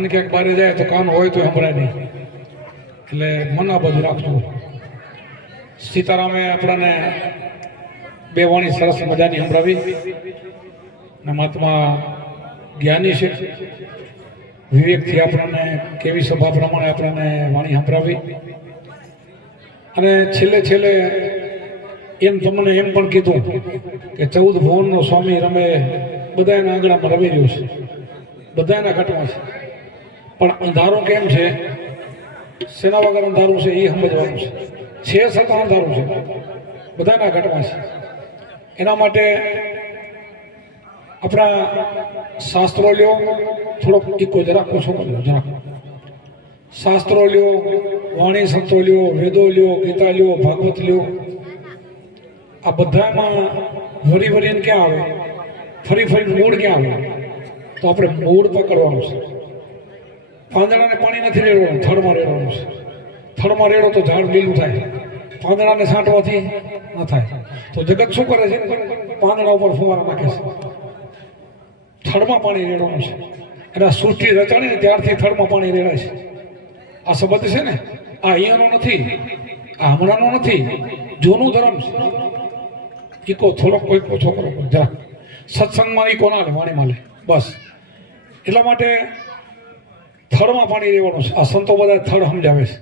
મન ક્યાંક બહાર જાય તો કાન હોય તો સંભળાય નહીં, એટલે મન આ બધું રાખવું. સીતારામે આપણને બે વાણી સરસ મજાની સંભળાવી અને મહાત્મા જ્ઞાની છે, વિવેકથી આપણને કેવી સભા પ્રમાણે આપણને વાણી સંભળાવી. અને છેલ્લે એમ તમને એમ પણ કીધું કે 14 ભુવનનો સ્વામી રમે બધાના આંગણામાં રમી રહ્યો છે, બધાના ઘટમાં છે, પણ અંધારું કેમ છે, શેના વગર અંધારું છે એ સમજવાનું છે છતાં અંધારું છે, બધાના ઘટમાં છે. એના માટે આપણા શાસ્ત્રો લ્યો, થોડોક ઇકો જરાક ઓછો કર્યો, જરાક શાસ્ત્રો લ્યો, વાણી સંતો લ્યો, વેદો લ્યો, ગીતા લ્યો, ભાગવત લ્યો, આ બધામાં વરીને ક્યાં આવે, ફરી મૂળ ક્યાં આવે? તો આપણે મૂળ પકડવાનું છે. પાંદડાને પાણી નથી રેડવાનું, થડમાં રેડવાનું છે. થડમાં રેડો તો ઝાડ લીલું થાય, પાંદડાને છાંટવાથી ન થાય. તો જગત શું કરે છે? પાંદડા ઉપર ફુવારા નાખે છે. થડમાં પાણી રેડવાનું છે. અને આ સૃષ્ટિ રચાણી ને ત્યારથી થડમાં પાણી રેડાય છે. આ સંબંધ છે ને, આ અહીંયાનો નથી, આ હમણાંનો નથી, જૂનું ધર્મ છે. ઈકો થોડોક કોઈ ઓછો કરો, જરાક સત્સંગમાં ઈકો ના લે, વાણીમાં લે, બસ. એટલા માટે થડમાં પાણી રહેવાનું છે. આ સંતો બધા થડ સમજાવે છે.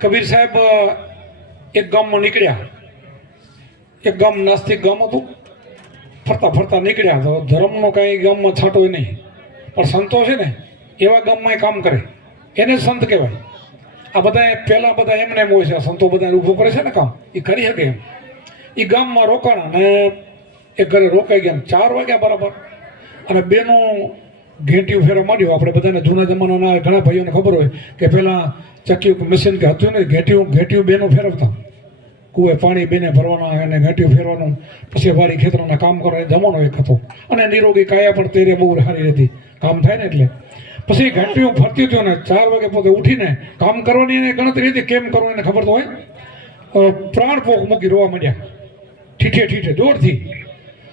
કબીર સાહેબ એક ગામમાં નીકળ્યા, એક ગામ નાસ્તિક ગામ હતું, ફરતા નીકળ્યા. તો ધર્મનો કાંઈ ગામમાં છાંટો નહીં, પણ સંતો છે ને એવા ગામમાં કામ કરે, એને સંત કહેવાય. આ બધા પહેલા બધા એમને એમ હોય છે, સંતો બધા ઊભું કરે છે ને કામ, એ કરી શકે એમ. એ ગામમાં રોકાણા ને એક ઘરે રોકાઈ ગયા. 4 વાગ્યા બરાબર, અને બેનું ઘેંટિયું ફેરવા માંડ્યું. આપણે બધાને જૂના જમાનાના ઘણા ભાઈઓને ખબર હોય કે પહેલાં ચક્કી મશીન કે હતું ને, ઘેંટિયું બેનું ફેરવતા, કુએ પાણી બેને ભરવાના અને ઘેંટિયું ફેરવાનું, પછી વાડી ખેતરોના કામ કરવાનો જમાનો એક હતો. અને નિરોગી કાયા પણ તેરે બહુ સારી રહેતી, કામ થાય ને એટલે. પછી ઘંટીઓ ફરતી હતી ને 4 વાગે પોતે ઉઠીને કામ કરવાની એને ગણતરી હતી. કેમ કરવું એને ખબર તો હોય. પ્રાણ પોક મૂકી રોવા માંડ્યા, ઠીઠે જોરથી.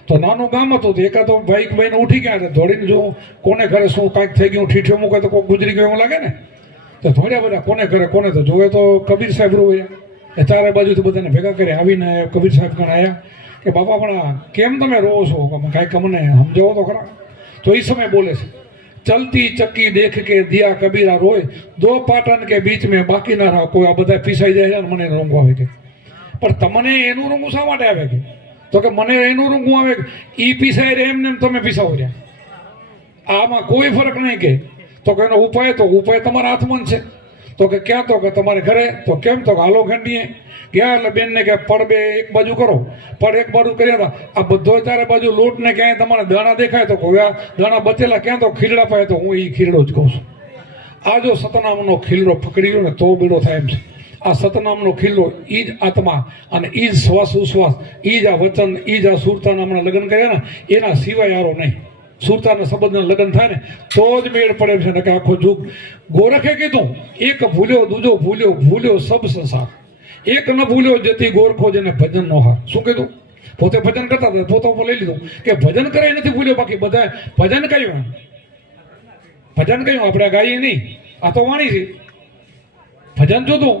તો નાનું ગામ હતું, તો એકાદો ભાઈ બહેન ઉઠી ગયા હતા, દોડીને જો કોને ઘરે શું કાંઈક થઈ ગયું, ઠીઠે મૂકે તો કોઈ ગુજરી ગયો એવું લાગે ને. તો દોડ્યા બધા કોને ઘરે, કોને તો જોવે તો કબીર સાહેબ રોયા. એ 4 બાજુથી બધાને ભેગા કરી આવીને કબીર સાહેબ કાન આવ્યા કે બાપા પણ કેમ તમે રોવો છો, કાંઈક અમને સમજાવો તો ખરા. તો એ સમય બોલે છે, ચલતી ચક્કી દેખ કે દિયા કબીરા રોય, 2 પાટણ કે બીચ મેં બાકી ના રહા કોઈ. આ બધા પીસાઈ જાય છે, મને રંગવું આવે કે. પણ તમને એનું રંગું શા માટે આવે કે? તો કે મને એનું રંગું આવે કે એ પીસાય રે, એમને તમે પીસાવો રહ્યા, આમાં કોઈ ફરક નહીં કે. તો કે એનો ઉપાય તમારા હાથમાં છે. તો કે ક્યાં? તો કે તમારે ઘરે. તો કેમ? તો હાલો ઘંટીએ ગયા. એટલે બેનને કે પડ બે એક બાજુ કરો, પડ એક બાજુ કર્યા હતા. આ બધો 4 બાજુ લોટ ને ક્યાંય તમારે દાણા દેખાય તો કોઈ દાણા બચેલા ક્યાં? તો ખીરડા પાય. તો હું એ ખીરડો જ કહું છું. આ જો સતનામનો ખીરડો પકડી લો ને તો બીડો થાય એમ છે. આ સતનામનો ખીરડો એ જ આત્મા, અને એ જ શ્વાસ ઉશ્વાસ, એ જ આ વચન, એ જ આ સુરતાના હમણાં લગ્ન કર્યા ને એના સિવાય આરો નહીં. સુરતાના સંબંધના લગ્ન થાય ને તો જ મેળ પડે છે. ને કે આખો જુગ ગોરખે કીધું, એક ભૂલ્યો દૂજો ભૂલ્યો સબ સંસાર. એક ન ભૂલ્યો જેથી ગોરખો જેને ભજન નો હાર. શું કીધું? પોતે ભજન કરતા હતા, પોતે ઉપર લઈ લીધું કે ભજન કરે નથી ભૂલ્યો, બાકી બધા ભજન કર્યું. આપણે ગાઈએ નહીં, આ તો વાણી છે. ભજન જોતું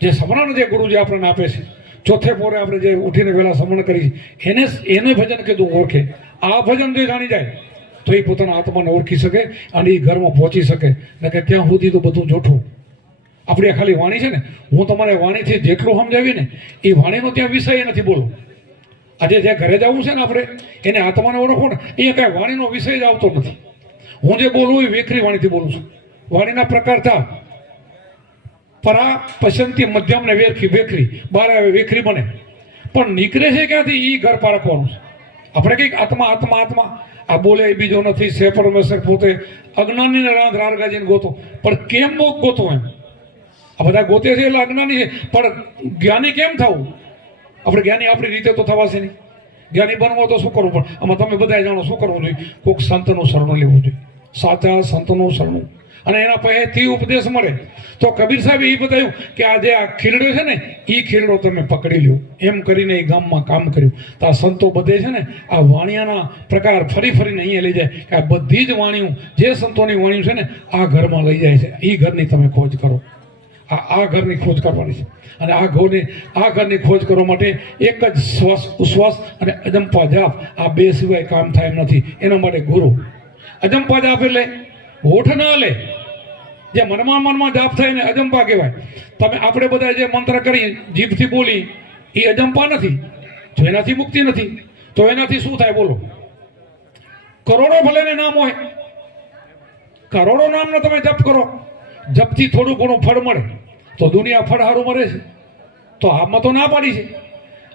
જે સમરણ જે ગુરુજી આપણને આપે છે, ચોથે પોરે આપણે જે ઉઠીને પહેલા સમરણ કરી એને ભજન કીધું ઓળખે. આ ભજન જે જાણી જાય તો એ પોતાના આત્માને ઓળખી શકે અને એ ઘરમાં પહોંચી શકે. ને કે ત્યાં સુધી તો બધું જોઠું. આપણી ખાલી વાણી છે ને, હું તમારે વાણીથી જેટલું સમજાવી ને એ વાણીનો ત્યાં વિષય નથી બોલો. આજે જે ઘરે જવું છે ને આપણે એને આત્માને ઓળખો ને, એ કાંઈ વાણીનો વિષય જ આવતો નથી. હું જે બોલું એ વેખરી વાણીથી બોલું છું. વાણીના પ્રકાર થા પરા પસંદથી મધ્યમ ને વેખરી 12 વેખરી બને. પણ નીકળે છે ક્યાંથી એ ઘર પારખવાનું છે. આપણે કંઈક આત્મા આ બોલે એ બીજો નથી. સે પરમેશ્વર પોતે અજ્ઞાનીને રારગાજીને ગોતો. પણ કેમ ગોતો એમ? આ બધા ગોતે છે એટલે અજ્ઞાની છે. પણ જ્ઞાની કેમ થવું? આપણે જ્ઞાની આપણી રીતે તો થવાશે નહીં. જ્ઞાની બનવો તો શું કરવું? પણ આમાં તમે બધા જાણો શું કરવું જોઈએ? કોઈક સંતનું શરણું લેવું જોઈએ. સાચા સંતનું શરણું. અને એના પહેથી ઉપદેશ મળે. તો કબીર સાહેબે એ બતાવ્યું કે આ જે આ ખીલડો છે ને એ ખીલડો તમે પકડી લ્યો, એમ કરીને એ ગામમાં કામ કર્યું. તો આ સંતો બધે છે ને આ વાણિયાના પ્રકાર ફરી ફરીને અહીંયા લઈ જાય કે આ બધી જ વાણીઓ જે સંતોની વાણીઓ છે ને આ ઘરમાં લઈ જાય છે. એ ઘરની તમે ખોજ કરો, આ ઘરની ખોજ કરવાની છે. અને આ ઘરની ખોજ કરવા માટે એક જ શ્વાસ ઉશ્વાસ અને અજંપા જાપ, આ બે સિવાય કામ થાય એમ નથી. એના માટે ગુરુ. અજંપા જાપ એટલે હોઠ ના લે, જે મનમાં જાપ થાય ને અજંપા કહેવાય. તમે આપણે બધા જે મંત્ર કરી જીભથી બોલી એ અજંપા નથી, તો એનાથી મુક્તિ નથી. તો એનાથી શું થાય બોલો? કરોડો ભલે ને નામ હોય, કરોડો નામનો તમે જપ કરો, જપથી થોડું ઘણું ફળ મળે તો દુનિયા ફળ સારું મળે છે. તો આમાં તો ના પાડી છે.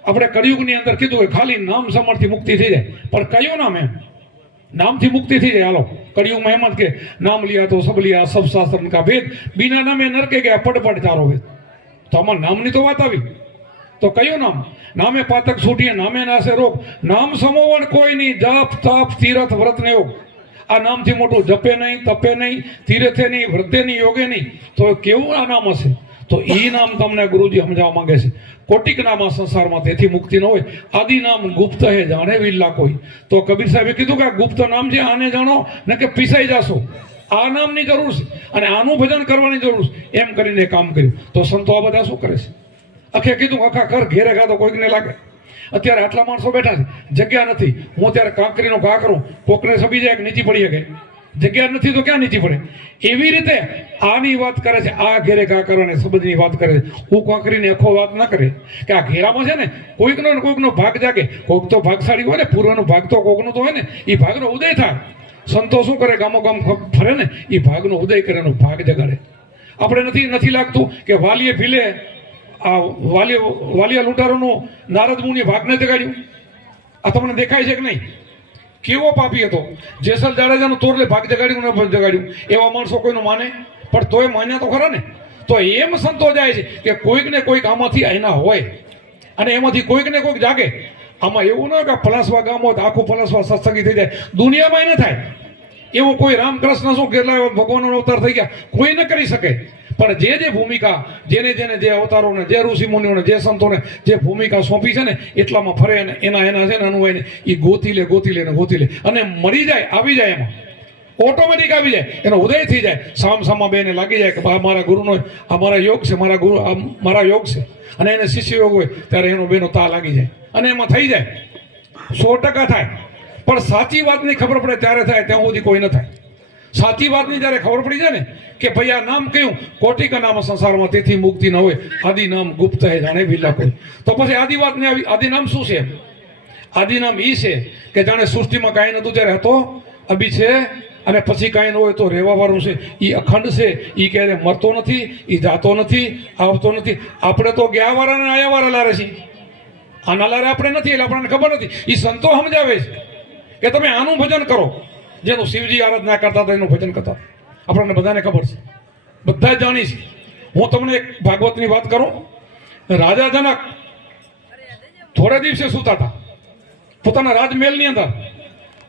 આપણે કળિયુગની અંદર કીધું કે ખાલી નામ સમરથી મુક્તિ થઈ જાય, પણ કયું નામ? એમ નામથી મુક્તિ થઈ જાય. હાલો, કળિયુગમાં એમ જ કે નામ લિયા તો સબ લિયા, સબ શાસ્ત્ર કા ભેદ, બિના નામે નરકે ગયા પડ તારો ભેદ. તો આમાં નામની તો વાત આવી. તો કયું નામ? નામે પાતક છૂટીએ, નામે નાશે રોગ, નામ સમોવણ કોઈ નહીં, જાપ તાપ તીરથ વ્રત ને યોગ. આ નામથી મોટું જપે નહીં, તપે નહીં, તીરથે નહીં, વ્રતે નહીં, યોગે નહીં. તો કેવું આ નામ હશે? તો એ નામ તમને ગુરુજી સમજાવવા માંગે છે. કોટિક નામ આ સંસારમાં, તેથી મુક્તિ ન હોય. આદિ નામ ગુપ્ત હે, જાણે વિલ્લા કોઈ. તો કબીર સાહેબે કીધું કે આ ગુપ્ત નામ છે, આને જાણો ને કે પીસાઈ જશો. આ નામની જરૂર છે અને આનું ભજન કરવાની જરૂર છે. એમ કરીને કામ કર્યું. તો સંતો આ બધા શું કરે છે? આખે કીધું આખા ઘર ઘેરે ખાતો કોઈકને લાગે. અત્યારે આટલા માણસો બેઠા છે, જગ્યા નથી. હું ત્યારે કાંકરીનો ઘા કરું, કોકને સબી જાય કે નીચી પડી શકે. જગ્યા નથી તો ક્યાં નીચી પડે? એવી રીતે આની વાત કરે છે, આ ઘેરે ઘા કરવાની શબ્દની વાત કરે છે. હું કાંકરીની આખો વાત ના કરે કે આ ઘેરામાં છે ને કોઈકનો ભાગ જાગે. કોઈક તો ભાગશાળી હોય ને, પૂર્વનો ભાગ તો કોકનો તો હોય ને, એ ભાગનો ઉદય થાય. સંતો શું કરે? ગામો ગામ ફરે ને, એ ભાગનો ઉદય કરે, એનો ભાગ જગાડે. આપણે નથી લાગતું કે વાલીએ ભીલે આ વાલિયા લૂંટારોનું નારદ મુનિએ ભાગ ન જગાડ્યું? આ તમને દેખાય છે કે નહીં? કેવો પાપી હતો! જેસલ જાડેજાનું તોરલે ભાગ જગાડ્યું ન જગાડ્યું? એવા માણસો કોઈનું માને? પણ તોય માન્યા તો ખરા ને. તો એમ સંતો જાય છે કે કોઈક ને કોઈક આમાંથી એના હોય અને એમાંથી કોઈક ને કોઈક જાગે. આમાં એવું ન હોય કે પલાસવા ગામ હોય તો આખું પલાસવા સત્સંગી થઈ જાય. દુનિયામાં ન થાય એવું. કોઈ રામકૃષ્ણ શું કેટલા ભગવાનનો અવતાર થઈ ગયા, કોઈ ન કરી શકે. પણ જે ભૂમિકા જેને જે અવતારોને, જે ઋષિ મુનિઓને, જે સંતોને જે ભૂમિકા સોંપી છે ને, એટલામાં ફરે ને એના છે ને અનુભવ ને એ ગોતી લે અને મળી જાય, આવી જાય. એમાં ઓટોમેટિક આવી જાય, એનો ઉદય થઈ જાય. સામસામા બેને લાગી જાય કે મારા ગુરુનો આ મારા યોગ છે, મારા ગુરુ આ મારા યોગ છે. અને એને શિષ્ય યોગ હોય ત્યારે એનો બેનો તા લાગી જાય અને એમાં થઈ જાય. 100% થાય. પણ સાચી વાતની ખબર પડે ત્યારે થાય, ત્યાં સુધી કોઈ ન થાય. સાચી વાતની જ્યારે ખબર પડી જાય ને કે ભાઈ આ નામ કયું? કોટિકા નામ સંસારમાં, તેથી મુક્તિ ન હોય. આદિ નામ ગુપ્ત હે, જાણે વિલા કોઈ. તો પછી આદિ વાત ને આવી. આદિ નામ શું છે? આદિ નામ ઈ છે કે જાણે સૃષ્ટિમાં કાંઈ નતું ત્યારે હતો, અભી છે, અને પછી કાંઈ ન હોય તો રહેવા વાળું છે. એ અખંડ છે, એ ક્યારે મરતો નથી, એ જાતો નથી, આવતો નથી. આપણે તો ગયા વાળા ને આયા વાળા લારે છીએ, આના લારે આપણે નથી, એટલે આપણને ખબર નથી. એ સંતો સમજાવે છે કે તમે આનું ભજન કરો. જેનું શિવજી આરાધના કરતા હતા એનું ભજન કરતા. આપણને બધાને ખબર છે, બધા જાણી છે. હું તમને એક ભાગવતની વાત કરું. રાજા જનક થોડા દિવસે સૂતા હતા પોતાના રાજમહેલની અંદર,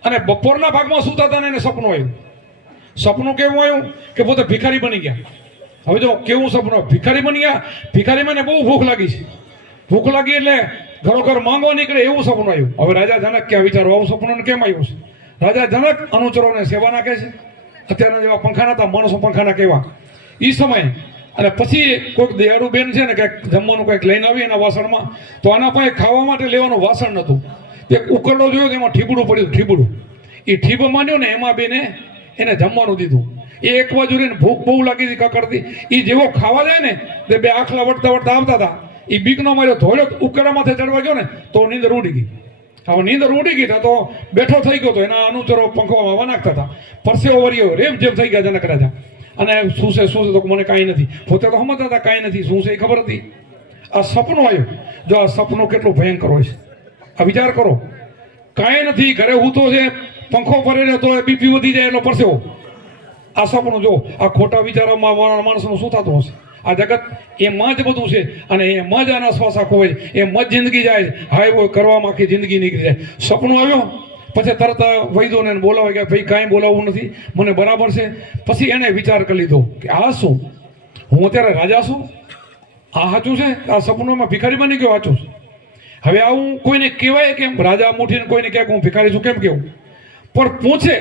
અને બપોરના ભાગમાં સૂતા હતા ને એને સપનું આવ્યું. સપનું કેવું આવ્યું કે પોતે ભિખારી બની ગયા. હવે જો કેવું સપનું! ભિખારી બની ગયા. ભિખારીમાં બહુ ભૂખ લાગી છે. ભૂખ લાગી એટલે ઘરો માંગવા નીકળે એવું સપનું આવ્યું. હવે રાજા જનક ક્યાં વિચારો આવું સપનું કેમ આવ્યું છે? રાજા જનક અનુચરોને સેવા નાખે છે. અત્યારના જેવા પંખાના હતા, માણસો પંખાના કેવા એ સમય. અને પછી કોઈક દયાળુ બેન છે ને કંઈક જમવાનું કંઈક લઈને આવી એના વાસણમાં, તો આના પાસે ખાવા માટે લેવાનું વાસણ નહોતું. એક ઉકરડો જોયો તો એમાં ઠીબડું પડ્યું. ઠીબડું એ ઠીબ માંડ્યો ને એમાં બેને એને જમવાનું દીધું. એ એક બાજુ રહીને ભૂખ બહુ લાગી હતી, કકડતી. એ જેવો ખાવા જાય ને તે બે આખલા વળતા આવતા હતા. એ બીકનો માર્યો, ધોળ્યો, ઉકરડામાંથી ચડવા ગયો ને તો નીંદર ઉડી ગઈ. હવે નીંદર ઉડી ગઈ તો બેઠો થઈ ગયો. તો એના અનુચરો પંખો હવા નાખતા હતા. પરસેવો વર્યો, રેમ જેમ થઈ ગયા જનક રાજા. અને શું છે તો મને કાંઈ નથી. પોતે તો સમજતા હતા કાંઈ નથી, શું છે એ ખબર હતી. આ સપનું આવ્યું. જો આ સપનું કેટલું ભયંકર હોય છે, આ વિચાર કરો. કાંઈ નથી, ઘરે હૂતો છે, પંખો ભરે તો બીપી વધી જાય એટલો પરસેવો. આ સપનું જો, આ ખોટા વિચારોમાં માણસનું શું થતું હશે? આ જગત એમાં જ બધું છે અને એમાં જ આના શ્વાસ આખો હોય છે, એમાં જ જિંદગી જાય છે. હાય હોય કરવામાં આખી જિંદગી નીકળી જાય. સપનું આવ્યું, પછી તરત વૈદોને બોલાવે કે ભાઈ કાંઈ બોલાવવું નથી, મને બરાબર છે. પછી એને વિચાર કરી લીધો કે આ શું, હું અત્યારે રાજા છું, આ સાચું છે, આ સપનામાં ભિખારી બની ગયો સાચું છે. હવે આવું કોઈને કહેવાય કેમ, રાજા મુઠીને કોઈને કહે કે હું ભિખારી છું કેમ કેવું? પણ પૂછે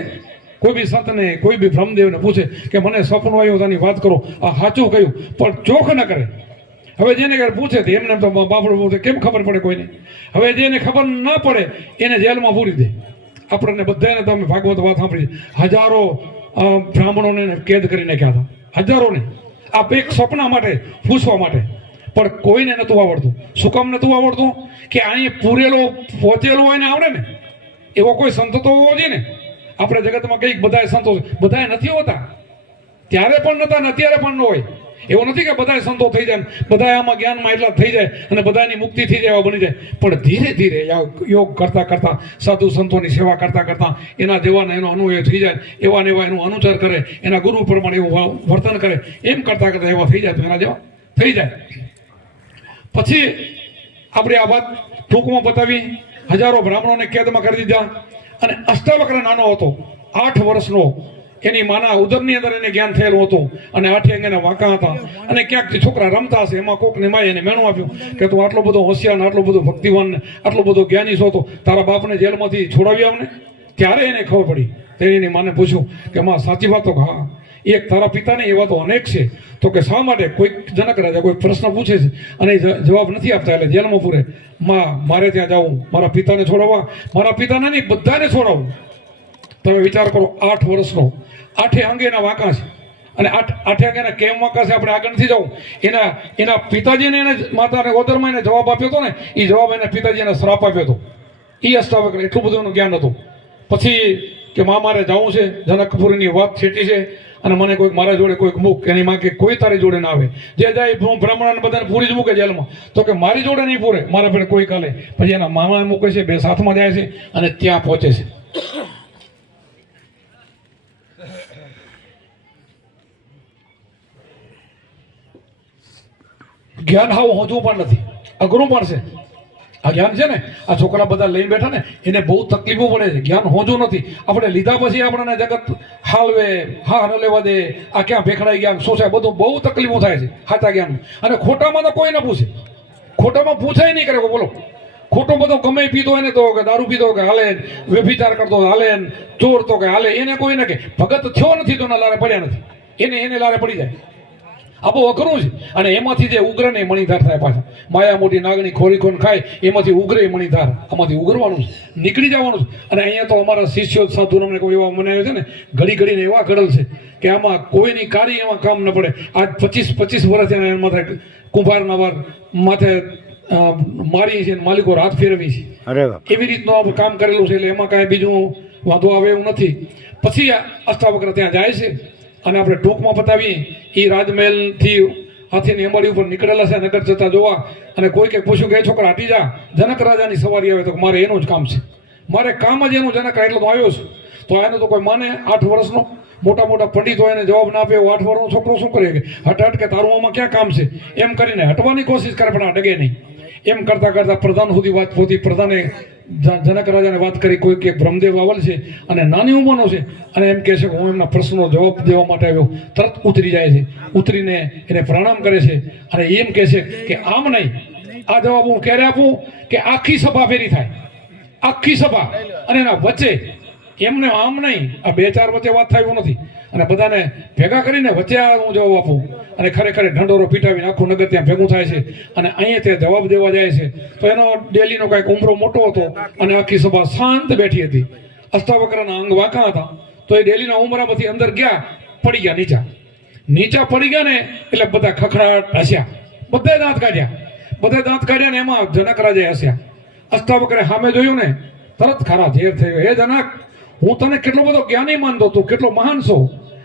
કોઈ બી સંતને, કોઈ બી બ્રહ્મદેવને પૂછે કે મને સપનું આવ્યું તેની વાત કરો, આ સાચું કહ્યું, પણ ચોખ ન કરે. હવે જેને ઘરે પૂછે તો એમને તો બાપડું પૂછે, કેમ ખબર પડે કોઈને? હવે જેને ખબર ના પડે એને જેલમાં પૂરી દે. આપણને બધાને તમે ભાગવત વાત સાંભળી, હજારો બ્રાહ્મણોને કેદ કરી નાખ્યા હતા, હજારોને, આ એક સપના માટે પૂછવા માટે. પણ કોઈને નહોતું આવડતું. શું કામ નહોતું આવડતું? કે અહીં પૂરેલો પહોંચેલો હોય ને આવડે ને એવો કોઈ સંત તો હોવો જોઈએ ને. આપણે જગતમાં કંઈક બધા સંતો, બધા નથી હોતા, ત્યારે પણ નહોતા ને અત્યારે પણ ન હોય. એવું નથી કે બધા સંતો થઈ જાય, બધા આમાં જ્ઞાનમાં એટલા થઈ જાય અને બધાની મુક્તિ થઈ જાય એવા બની જાય. પણ ધીરે ધીરે યોગ કરતા કરતા, સાધુ સંતોની સેવા કરતા કરતા એના જેવાને એનો અનુભવ થઈ જાય, એવા ને એવા એનો અનુચાર કરે, એના ગુરુ પ્રમાણે એવું વર્તન કરે, એમ કરતા કરતા એવા થઈ જાય તો એના જેવા થઈ જાય. પછી આપણે આ વાત ટૂંકમાં બતાવી. હજારો બ્રાહ્મણોને કેદમાં કરી દીધા અને અષ્ટાવક્ર નાનો હતો, 8 વર્ષનો. એની માના ઉદરની અંદર એને જ્ઞાન થયેલું હતું અને 8 અંગેના વાંકા હતા. અને ક્યાંક છોકરા રમતા હશે, એમાં કોકને માએ એને મેણું આપ્યું કે તું આટલો બધો હોશિયાર, આટલો બધો ભક્તિવાન, આટલો બધો જ્ઞાની છો, તો તારા બાપને જેલમાંથી છોડાવી આવને. ત્યારે એને ખબર પડી. તેની એની માને પૂછ્યું કે માં સાચી વાત? તો હા, એક તારા પિતાને એવા તો અનેક છે. તો કે શા માટે કોઈક જનક રાજા કોઈ પ્રશ્ન પૂછે છે અને જવાબ નથી આપતા એટલે જેલમાં પૂરે. માં મારે ત્યાં જાવું, મારા પિતાને છોડાવવા, મારા પિતાને નહીં બધાને છોડાવવું. તમે વિચાર કરો, 8 વર્ષનો, 8 અંગેના વાંકા છે. અને 8 અંગેના કેમ વાંકા છે આપણે આગળ નથી જવું. એના પિતાજીને એને માતાને ઓદરમાં એને જવાબ આપ્યો હતો ને, એ જવાબ એના પિતાજીને શ્રાપ આપ્યો હતો. એ અષ્ટાવક્ર, એટલું બધું એનું જ્ઞાન હતું. પછી કે માં મારે જવું છે, જનકપુરીની વાત છેટી છે અને મને કોઈક મારા જોડે કોઈક મૂક. એની માં કે કોઈ તારી જોડે ના આવે, જે જાય બ્રાહ્મણ બધાને પૂરી જ મૂકે જેલમાં. તો કે મારી જોડે નહીં પૂરે, મારા પણ કોઈ કાલે. પછી એના મામા મૂકે છે, 2 સાથમાં જાય છે અને ત્યાં પહોંચે છે. જ્ઞાન હાવ હોતું પણ નથી, અઘરું પણ છે. આ જ્ઞાન છે ને, આ છોકરા બધા લઈને બેઠા ને એને બહુ તકલીફો પડે છે. જ્ઞાન હોતું નથી. આપણે લીધા પછી આપણને જગત હાલવે, હા ન લેવા દે, આ ક્યાં ભેખડાઈ ગયા, શું છે, બધું બહુ તકલીફો થાય છે સાચા જ્ઞાન. અને ખોટામાં તો કોઈ ન પૂછે, ખોટામાં પૂછાય નહીં કરે. બોલો, ખોટો બધો ગમે પીતો એને તો કે દારૂ પીતો કે હાલે, વ્યભિચાર કરતો હાલે, ચોર તો કે હાલે, એને કોઈ ને કે ભગત થયો નથી તો ના લારે પડ્યા નથી, એને લારે પડી જાય. આ બહુ અઘરું છે. અને એમાંથી જે ઉગ્ર ને મણિધાર થાય પાછા. માયા મોટી નાગણી ખોરી ખોન ખાય, એમાંથી ઉગ્રે મણિધાર, આમાંથી ઉગરવાનું છે, નીકળી જવાનું છે. અને અહીંયા તો અમારા શિષ્યો સાધુ અમને કોઈ એવા મનાવ્યો છે ને, ઘડી ઘડીને એવા ઘડલ છે કે આમાં કોઈની કારી એમાં કામ ન પડે. આજ 25 વર્ષ એના માથે કુંભારના વાર માથે મારી છે, માલિકો હાથ ફેરવી છે, એવી રીતનું કામ કરેલું છે. એટલે એમાં કાંઈ બીજું વાંધો આવે એવું નથી. પછી અષ્ટાવક્ર ત્યાં જાય છે અને આપણે ટૂંકમાં બતાવીએ. એ રાજમહેલથી હાથીની અંબાડી ઉપર નીકળેલા છે નગર જતા જોવા. અને કોઈકે પૂછ્યું કે છોકરા હટી જા, જનક રાજાની સવારી આવે. તો મારે એનું જ કામ છે, મારે કામ જ એનું જનક, એટલે તો આવ્યો છું. તો એને તો કોઈ માને 8 વર્ષનો મોટા મોટા પંડિત હોય એને જવાબ ના આપે. 8 વર્ષનો છોકરો શું કરે કે હટ કે તારું આમાં ક્યાં કામ છે, એમ કરીને હટવાની કોશિશ કરે પણ આ ડગે નહીં. એમ કરતા કરતા પ્રધાન સુધી વાત પહોંચી. પ્રધાને જનક રાજાને વાત કરી, કોઈ કે બ્રહ્મદેવ આવેલ છે અને નાની ઉંમરનો છે અને એમ કહે છે કે હું એમના પ્રશ્નનો જવાબ દેવા માટે આવ્યો. તરત ઉતરી જાય છે, ઉતરીને એને પ્રણામ કરે છે અને એમ કહે છે કે આમ નહીં, આ જવાબ હું ક્યારે આપું કે આખી સભા ફેરી થાય, આખી સભા અને એના વચ્ચે, એમને આમ નહીં, આ 2-4 વચ્ચે વાત થાય એવું નથી. અને બધાને ભેગા કરીને વચ્ચે હું જવાબ આપું. અને ખરેખર ઢંઢોરો પીટાવીને આખું નગર ત્યાં ભેગું થાય છે અને અહીંયા તે જવાબ દેવા જાય છે. તો એનો ડેલીનો કાંઈક ઉમરો મોટો હતો અને આખી સભા શાંત બેઠી હતી. અષ્ટાવક્રના અંગ વાંકા હતા. તો એ ડેલીના ઉમરામાંથી અંદર ગયા, પડી ગયા નીચા પડી ગયા ને એટલે બધા ખખડાટ હસ્યા, બધા દાંત કાઢ્યા ને એમાં જનક રાજાએ હસ્યા. અષ્ટાવક્રે સામે જોયું ને તરત ખારા ઝેર થયો. હે જનક, હું તને કેટલો બધો જ્ઞાની માનતો, તું કેટલો મહાન છો.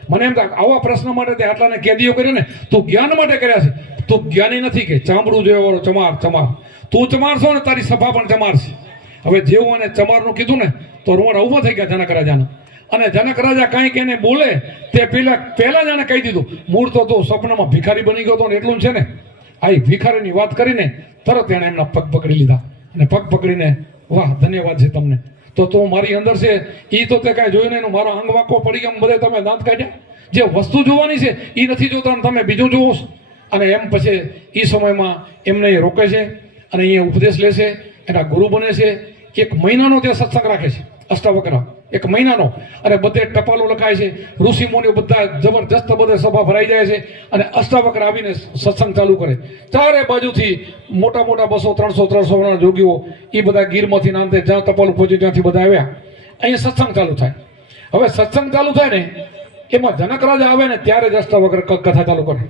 મને એમ થાય આવા પ્રશ્ન માટે તે આટલાને કેદીઓ કર્યો ને, તું જ્ઞાન માટે કર્યા છે, તું જ્ઞાની નથી કે ચામડું જેવો ચમાર. તું ચમાર છો ને તારી સભા પણ ચમાર છે. હવે જેવું એને ચમારનું કીધું ને તો રૂવાડા ઊભા થઈ ગયા જનક રાજાના. અને જનક રાજા કાંઈક એને બોલે તે પહેલા જ એને કહી દીધું, મૂળ તો તું સપનામાં ભિખારી બની ગયો હતો ને એટલું છે ને. આ ભિખારીની વાત કરીને તરત એણે એમના પગ પકડી લીધા અને પગ પકડીને વાહ ધન્યવાદ છે તમને. તો તો તું મારી અંદર છે એ તો તે કાંઈ જોયું નહીં, મારો અંગ વાંકો પડી ગયો બધે તમે દાંત કાઢ્યા. જે વસ્તુ જોવાની છે એ નથી જોતા ને તમે બીજું જોવો છો. અને એમ પછી એ સમયમાં એમને રોકે છે અને અહીંયા ઉપદેશ લે છે, એના ગુરુ બને છે. 1 મહિનાનો ત્યાં સત્સંગ રાખે છે અષ્ટાવક્ર, 1 મહિનાનો. અને બધે ટપાલો લખાય છે, ઋષિ મુનિઓ બધા જબરજસ્ત બધે સભા ભરાઈ જાય છે અને અષ્ટાવક્ર આવીને સત્સંગ ચાલુ કરે. ચારે બાજુથી મોટા મોટા 200-300 જોગીઓ એ બધા ગીરમાંથી નાંતે જ્યાં ટપાલું પહોંચ્યું ત્યાંથી બધા આવ્યા. અહીંયા સત્સંગ ચાલુ થાય. હવે સત્સંગ ચાલુ થાય ને એમાં જનક રાજા આવે ને ત્યારે જ અષ્ટાવક્ર કથા ચાલુ કરે.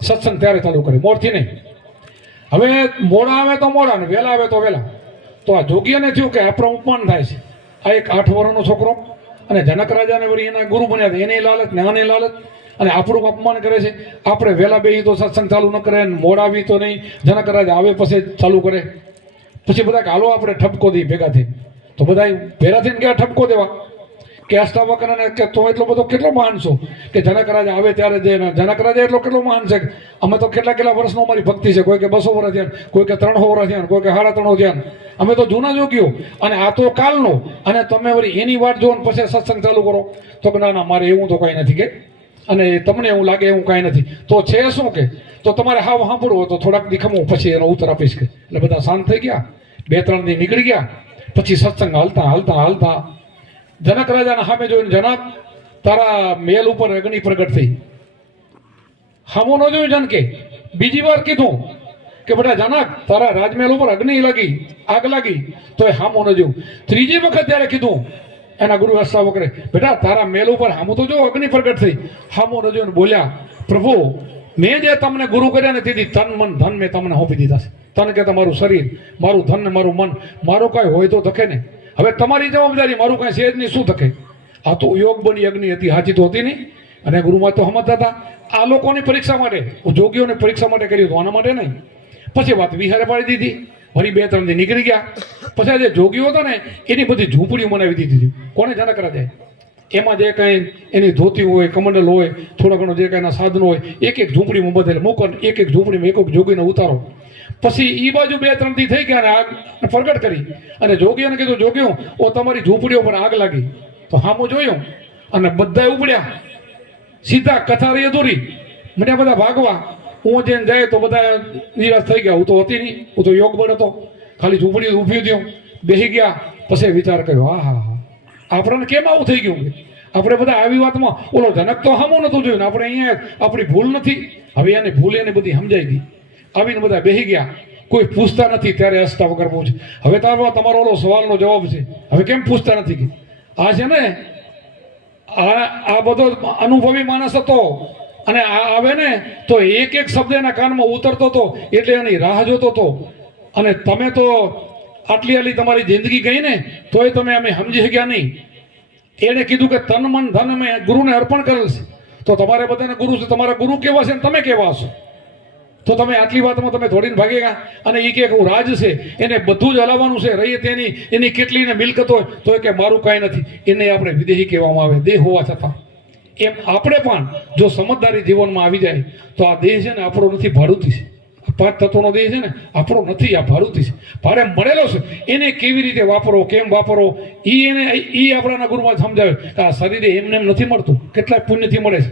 સત્સંગ ત્યારે ચાલુ કરે, મોડથી નહીં. હવે મોડા આવે તો મોડા ને વહેલા આવે તો વહેલા. તો આ જોગીઓને થયું કે આપણું અપમાન થાય છે. આ એક 8 વર્ષનો છોકરો અને જનક રાજાને વળી એના ગુરુ બન્યા હતા, એને લાલચ ને આને લાલચ, અને આપણું અપમાન કરે છે. આપણે વહેલા બેહી તો સત્સંગ ચાલુ ન કરે, મોડા આવી તો નહીં, જનક રાજા આવે પછી ચાલુ કરે. પછી બધા કે હાલો આપણે ઠપકો દઈએ ભેગા થઈ. તો બધા ભેગા થઈને ગયા ઠપકો દેવા કે અષ્ટાવક્રને કે તો એટલો બધો કેટલો મહાન છો કે જનક રાજા આવે ત્યારે જે જનક રાજા એટલો કેટલો મહાન છે. અમે તો કેટલા વર્ષનો અમારી ભક્તિ છે, કોઈ કે 200 વર્ષ થયા, કોઈ કે 300 વર્ષ થયા, કોઈ કે 350 થયા. અમે તો જૂના જોગીઓ અને આ તો કાલનો, અને તમે વળી એની વાત જો પછી સત્સંગ ચાલુ કરો. તો કે ના મારે એવું તો કાંઈ નથી કે, અને તમને એવું લાગે એવું કાંઈ નથી. તો છે શું કે તો તમારે હાવ સાંભળવું હોય તો થોડાક દી ખમો પછી એનો ઉત્તર આપીશ કે. એટલે બધા શાંત થઈ ગયા. 2-3 દી નીકળી ગયા. પછી સત્સંગ હાલતા જનક રાજાના સામે જોઈને, જનક તારા મેલ ઉપર અગ્નિ પ્રગટ થઈ. સામો ન જોયું જનકે. બીજી વાર કીધું કે બેટા જનક તારા રાજમહેલ ઉપર અગ્નિ લાગી, આગ લાગી, તો એ સામો ન જોયું. ત્રીજી વખત ત્યારે કીધું એના ગુરુ અષ્ટાવક્રે, બેટા તારા મેલ ઉપર સામું તો જો અગ્નિ પ્રગટ થઈ. સામો ન જોઈને બોલ્યા, પ્રભુ મેં જે તમને ગુરુ કર્યા ને તેથી તન મન ધન મેં તમને સોંપી દીધા છે. તન કે તમારું શરીર, મારું ધન ને મારું મન, મારું કાંઈ હોય તો ધકે ને. હવે તમારી જવાબદારી, મારું કાંઈ છે જ નહીં, શું ધકે. આ તો યોગ બની અગ્નિ હતી, સાચી તો હતી નહીં. અને ગુરુમાં તો સમજતા હતા. આ લોકોની પરીક્ષા માટે, જોગીઓની પરીક્ષા માટે કર્યું હતું, આના માટે નહીં. પછી વાત વિહારે પાડી દીધી. વળી 2-3 દી નીકળી ગયા. પછી આ જે જોગીઓ હતા ને એની બધી ઝૂંપડીઓ બનાવી દીધી. કોને જનક રાજાએ. એમાં જે કાંઈ એની ધોતી હોય, કમંડલ હોય, થોડા ઘણો જે કાંઈના સાધનો હોય, એક ઝૂંપડીમાં બધે મૂકો, એક ઝૂંપડીમાં એક જોગીને ઉતારો. પછી એ બાજુ 2-3 દી થઈ ગયા અને આગ પ્રગટ કરી. અને જોગીઓને કીધું, જોગીઓ ઓ તમારી ઝૂંપડીઓ પર આગ લાગી. તો સામું જોયું અને બધા ઉપડ્યા. સીધા કથા રહી અધૂરી. મને બધા ભાગવા. હું જેને જાય તો બધા નિરાશ થઈ ગયા. હું તો હતી નહીં, હું તો યોગ બળ હતો. ખાલી ઝૂંપડી ઊભી થયો, બેસી ગયા. પછી વિચાર કર્યો, હા આપણને કેમ આવું થઈ ગયું. આપણે બધા આવી વાતમાં ઓલો જનક તો સામું નતું જોયું, આપણે અહીંયા આપણી ભૂલ નથી. હવે એને ભૂલ એને બધી સમજાઈ ગઈ. આવીને બધા બેસી ગયા. કોઈ પૂછતા નથી. ત્યારે અષ્ટાવક્ર પૂછે, હવે તમારો ઓલો સવાલનો જવાબ છે, હવે કેમ પૂછતા નથી કે આ છે ને આ બધો અનુભવી માણસ હતો અને આ આવે ને તો એક શબ્દ એના કાનમાં ઉતરતો હતો એટલે એની રાહ જોતો હતો. અને તમે તો આટલી તમારી જિંદગી ગઈ ને તોય તમે અમે સમજી શક્યા નહીં. એને કીધું કે તન મન ધન અમે ગુરુને અર્પણ કરેલ છે. તો તમારે બધાને ગુરુ છે, તમારા ગુરુ કેવા છે ને તમે કેવા છો. તો તમે આટલી વાતમાં તમે દોડીને ભાગી ગયા. અને એ કે હું રાજ છે, એને બધું જ હલાવવાનું છે. રહી તેની એની કેટલીને મિલકત હોય તો એ કે મારું કાંઈ નથી. એને આપણે વિદેહી કહેવામાં આવે, દેહ હોવા છતાં. એમ આપણે પણ જો સમજદારી જીવનમાં આવી જાય તો આ દેહ છે ને આપણો નથી, ભાડુતી છે. 5 તત્વોનો દેહ છે ને આપણો નથી, આ ભાડુતી છે. ભાડે મળેલો છે. એને કેવી રીતે વાપરો, કેમ વાપરો, એ આપણાના ગુરુમાં સમજાવે કે આ શરીરે એમને એમ નથી મળતું, કેટલાય પુણ્યથી મળે છે.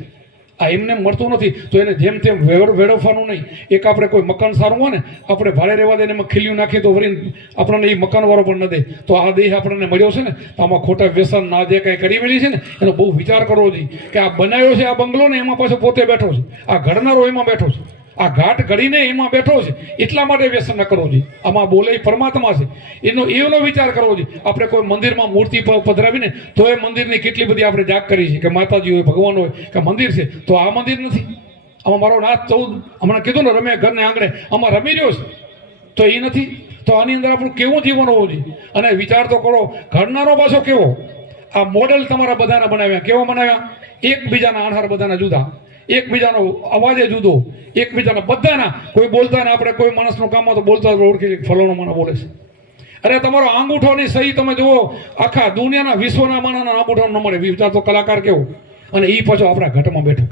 આ એમને મળતું નથી. તો એને જેમ તેમ વેડફવાનું નહીં. એક આપણે કોઈ મકાન સારું હોય ને આપણે ભાડે રહેવા દે ને એમાં ખીલ્યું નાખીએ તો વળી આપણને એ મકાનવાળો પણ ન દે. તો આ દેહ આપણને મળ્યો છે ને તો આમાં ખોટા વ્યસન ના જે કાંઈ કરી મેળી છે ને એનો બહુ વિચાર કરવો જોઈએ કે આ બનાવ્યો છે આ બંગલો ને એમાં પાછો પોતે બેઠો છે, આ ઘડનારો એમાં બેઠો છે, આ ઘાટ ઘડીને એમાં બેઠો છે. એટલા માટે વ્યસન ન કરવું જોઈએ. આમાં બોલે પરમાત્મા છે એનો વિચાર કરવો જોઈએ. આપણે કોઈ મંદિરમાં મૂર્તિ પધરાવીને તો એ મંદિરની કેટલી બધી આપણે જાગ કરી છે કે માતાજી હોય, ભગવાન હોય કે મંદિર છે. તો આ મંદિર નથી. આમાં મારો નાથ 14 હમણાં કીધું ને રમે ઘરને આંગણે આમાં રમી રહ્યો છે તો એ નથી. તો આની અંદર આપણું કેવું જીવન હોવું જોઈએ. અને વિચાર તો કરો ઘડનારો પાછો કેવો. આ મોડેલ તમારા બધાના બનાવ્યા. કેવા બનાવ્યા? એકબીજાના આહાર બધાના જુદા, એકબીજાનો અવાજે જુદો, એકબીજાના બધાના. કોઈ બોલતા ને આપણે કોઈ માણસનું કામમાં તો બોલતા ઓળખી ફલાણો મને બોલે છે. અરે તમારો અંગૂઠોની સહી તમે જુઓ, આખા દુનિયાના વિશ્વના માણસના અંગૂઠો ન મળે. વિચાર તો કલાકાર કેવો. અને એ પાછો આપણા ઘટમાં બેઠો.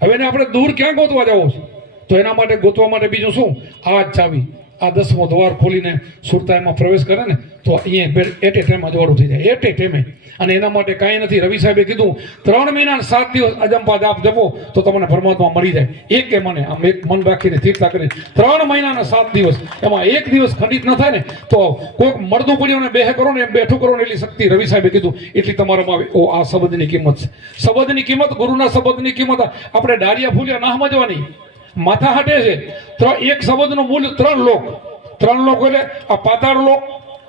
હવે એને આપણે દૂર ક્યાં ગોતવા જવો છે? તો એના માટે ગોતવા માટે બીજું શું? આ જ ચાવી. આ 10મો દ્વાર ખોલીને સુરતાઈમાં પ્રવેશ કરે ને તો અહીંયા એટ એ ટાઈમ અજવાળું થઈ જાય, એટ એ ટાઈમે. અને એના માટે કાંઈ નથી. રવિ સાહેબે કીધું 3 મહિના અને 7 દિવસ અજંપા જાપ જપો તો તમને પરમાત્મા મળી જાય. એક મને આમ એક મન રાખીને તીર્થા કરીને 3 મહિના અને 7 દિવસ, એમાં એક દિવસ ખંડિત ન થાય ને તો કોઈક મળદું પડ્યું ને બેહે કરો ને એમ બેઠું કરો ને એટલી શક્તિ રવિ સાહેબે કીધું એટલી તમારામાં આવે. ઓ આ શબ્દની કિંમત છે, શબ્દની કિંમત, ગુરુના શબ્દની કિંમત. આપણે ડાળિયા ફૂલ્યા ના સમજવાની, માથા હાટે છે. એક શબ્દનું મૂલ્ય 3 લોક. 3 લોક એટલે આ પાતાળ લોક,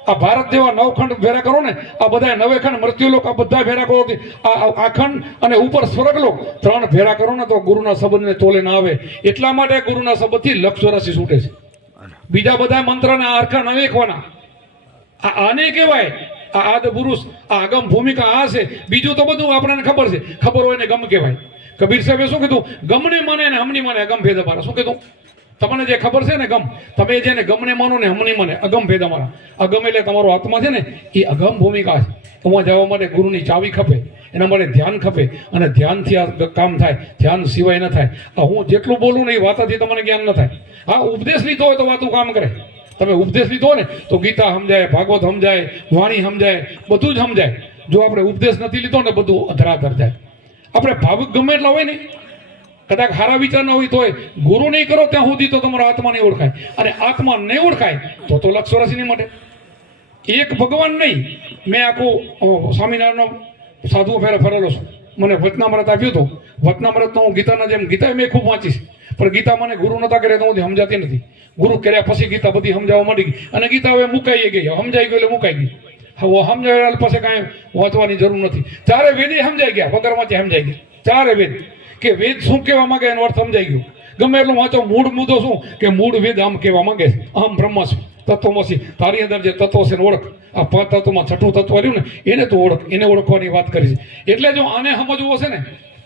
આ ભારત જેવા 9 ખંડ ભેરા કરો ને, આ બધા 9 ખંડ મૃત્યુલોક, આ બધા ભેરા કરો, આ ખંડ અને ઉપર સ્વર્ગલોક 3 ભેરા કરો ને તો ગુરુના શબ્દને તોલે ના આવે. એટલા માટે ગુરુના શબ્દથી લક્ષ 84 છૂટે છે. બીજા બધા મંત્રના અર્ખા ન વેખવાના. આને કહેવાય આ આદ પુરુષ, આ અગમ ભૂમિકા આ છે. બીજું તો બધું આપણને ખબર છે, ખબર હોય ને ગમ કહેવાય. કબીર સાહેબે શું કીધું? ગમને માને ને હમની માને અગમ ભેદ અમારા. શું કીધું? તમને જે ખબર છે ને ગમ, તમે જેને ગમને માનો ને હમની માને અગમ ભેદ અમારા. અગમ એટલે તમારો આત્મા છે ને એ અગમ ભૂમિકા છે. એમાં જવા માટે ગુરુની ચાવી ખપે, એના માટે ધ્યાન ખપે. અને ધ્યાનથી આ કામ થાય, ધ્યાન સિવાય ન થાય. હું જેટલું બોલું ને એ વાતથી તમને જ્ઞાન ન થાય. હા, ઉપદેશ લીધો હોય તો વાતું કામ કરે. તમે ઉપદેશ લીધો હોય ને તો ગીતા સમજાય, ભાગવત સમજાય, વાણી સમજાય, બધું જ સમજાય. જો આપણે ઉપદેશ નથી લીધો ને બધું અધરાધર જાય. આપણે ભાવુક ગમે એટલા હોય ને, કદાચ સારા વિચાર ના હોય તોય ગુરુ નહીં કરો ત્યાં સુધી તો તમારો આત્મા નહીં ઓળખાય. અને આત્મા નહીં ઓળખાય તો લક્ષ 84 નહીં માટે. એક ભગવાન નહીં. મેં આખું સ્વામિનારાયણનો સાધુઓ ફેરે ફરેલો છું. મને વચનામૃત આપ્યું હતું. વચનામૃતનો હું ગીતાના જેમ, ગીતા મેં ખૂબ વાંચીશ, પણ ગીતા મને ગુરુ નતા કરે તો હું સમજાતી નથી. ગુરુ કર્યા પછી ગીતા બધી સમજાવવા માંડી ગઈ. અને ગીતા હવે મુકાઈ ગઈ, સમજાઈ ગઈ એટલે મુકાઈ ગઈ. હવે સમજાવ્યા પછી કાંઈ વાંચવાની જરૂર નથી. 4 વેદ સમજાઈ ગયા, વગર વાંચે સમજાઈ ગયા 4 વેદ. કે વેદ શું કહેવા માંગે એનો અર્થ સમજાઈ ગયો. ગમે એટલું વાંચો, મૂળ મુદ્દો શું કે મૂળ વેદ આમ કહેવા માંગે છે, અહમ બ્રહ્માસ્મિ તત્વમસી. તારી અંદર જે તત્વ છે ઓળખ. આ 5 તત્વમાં 6ઠું તત્વ રહ્યું ને એને તો ઓળખ, એને ઓળખવાની વાત કરી છે. એટલે જો આને સમજવું હશે ને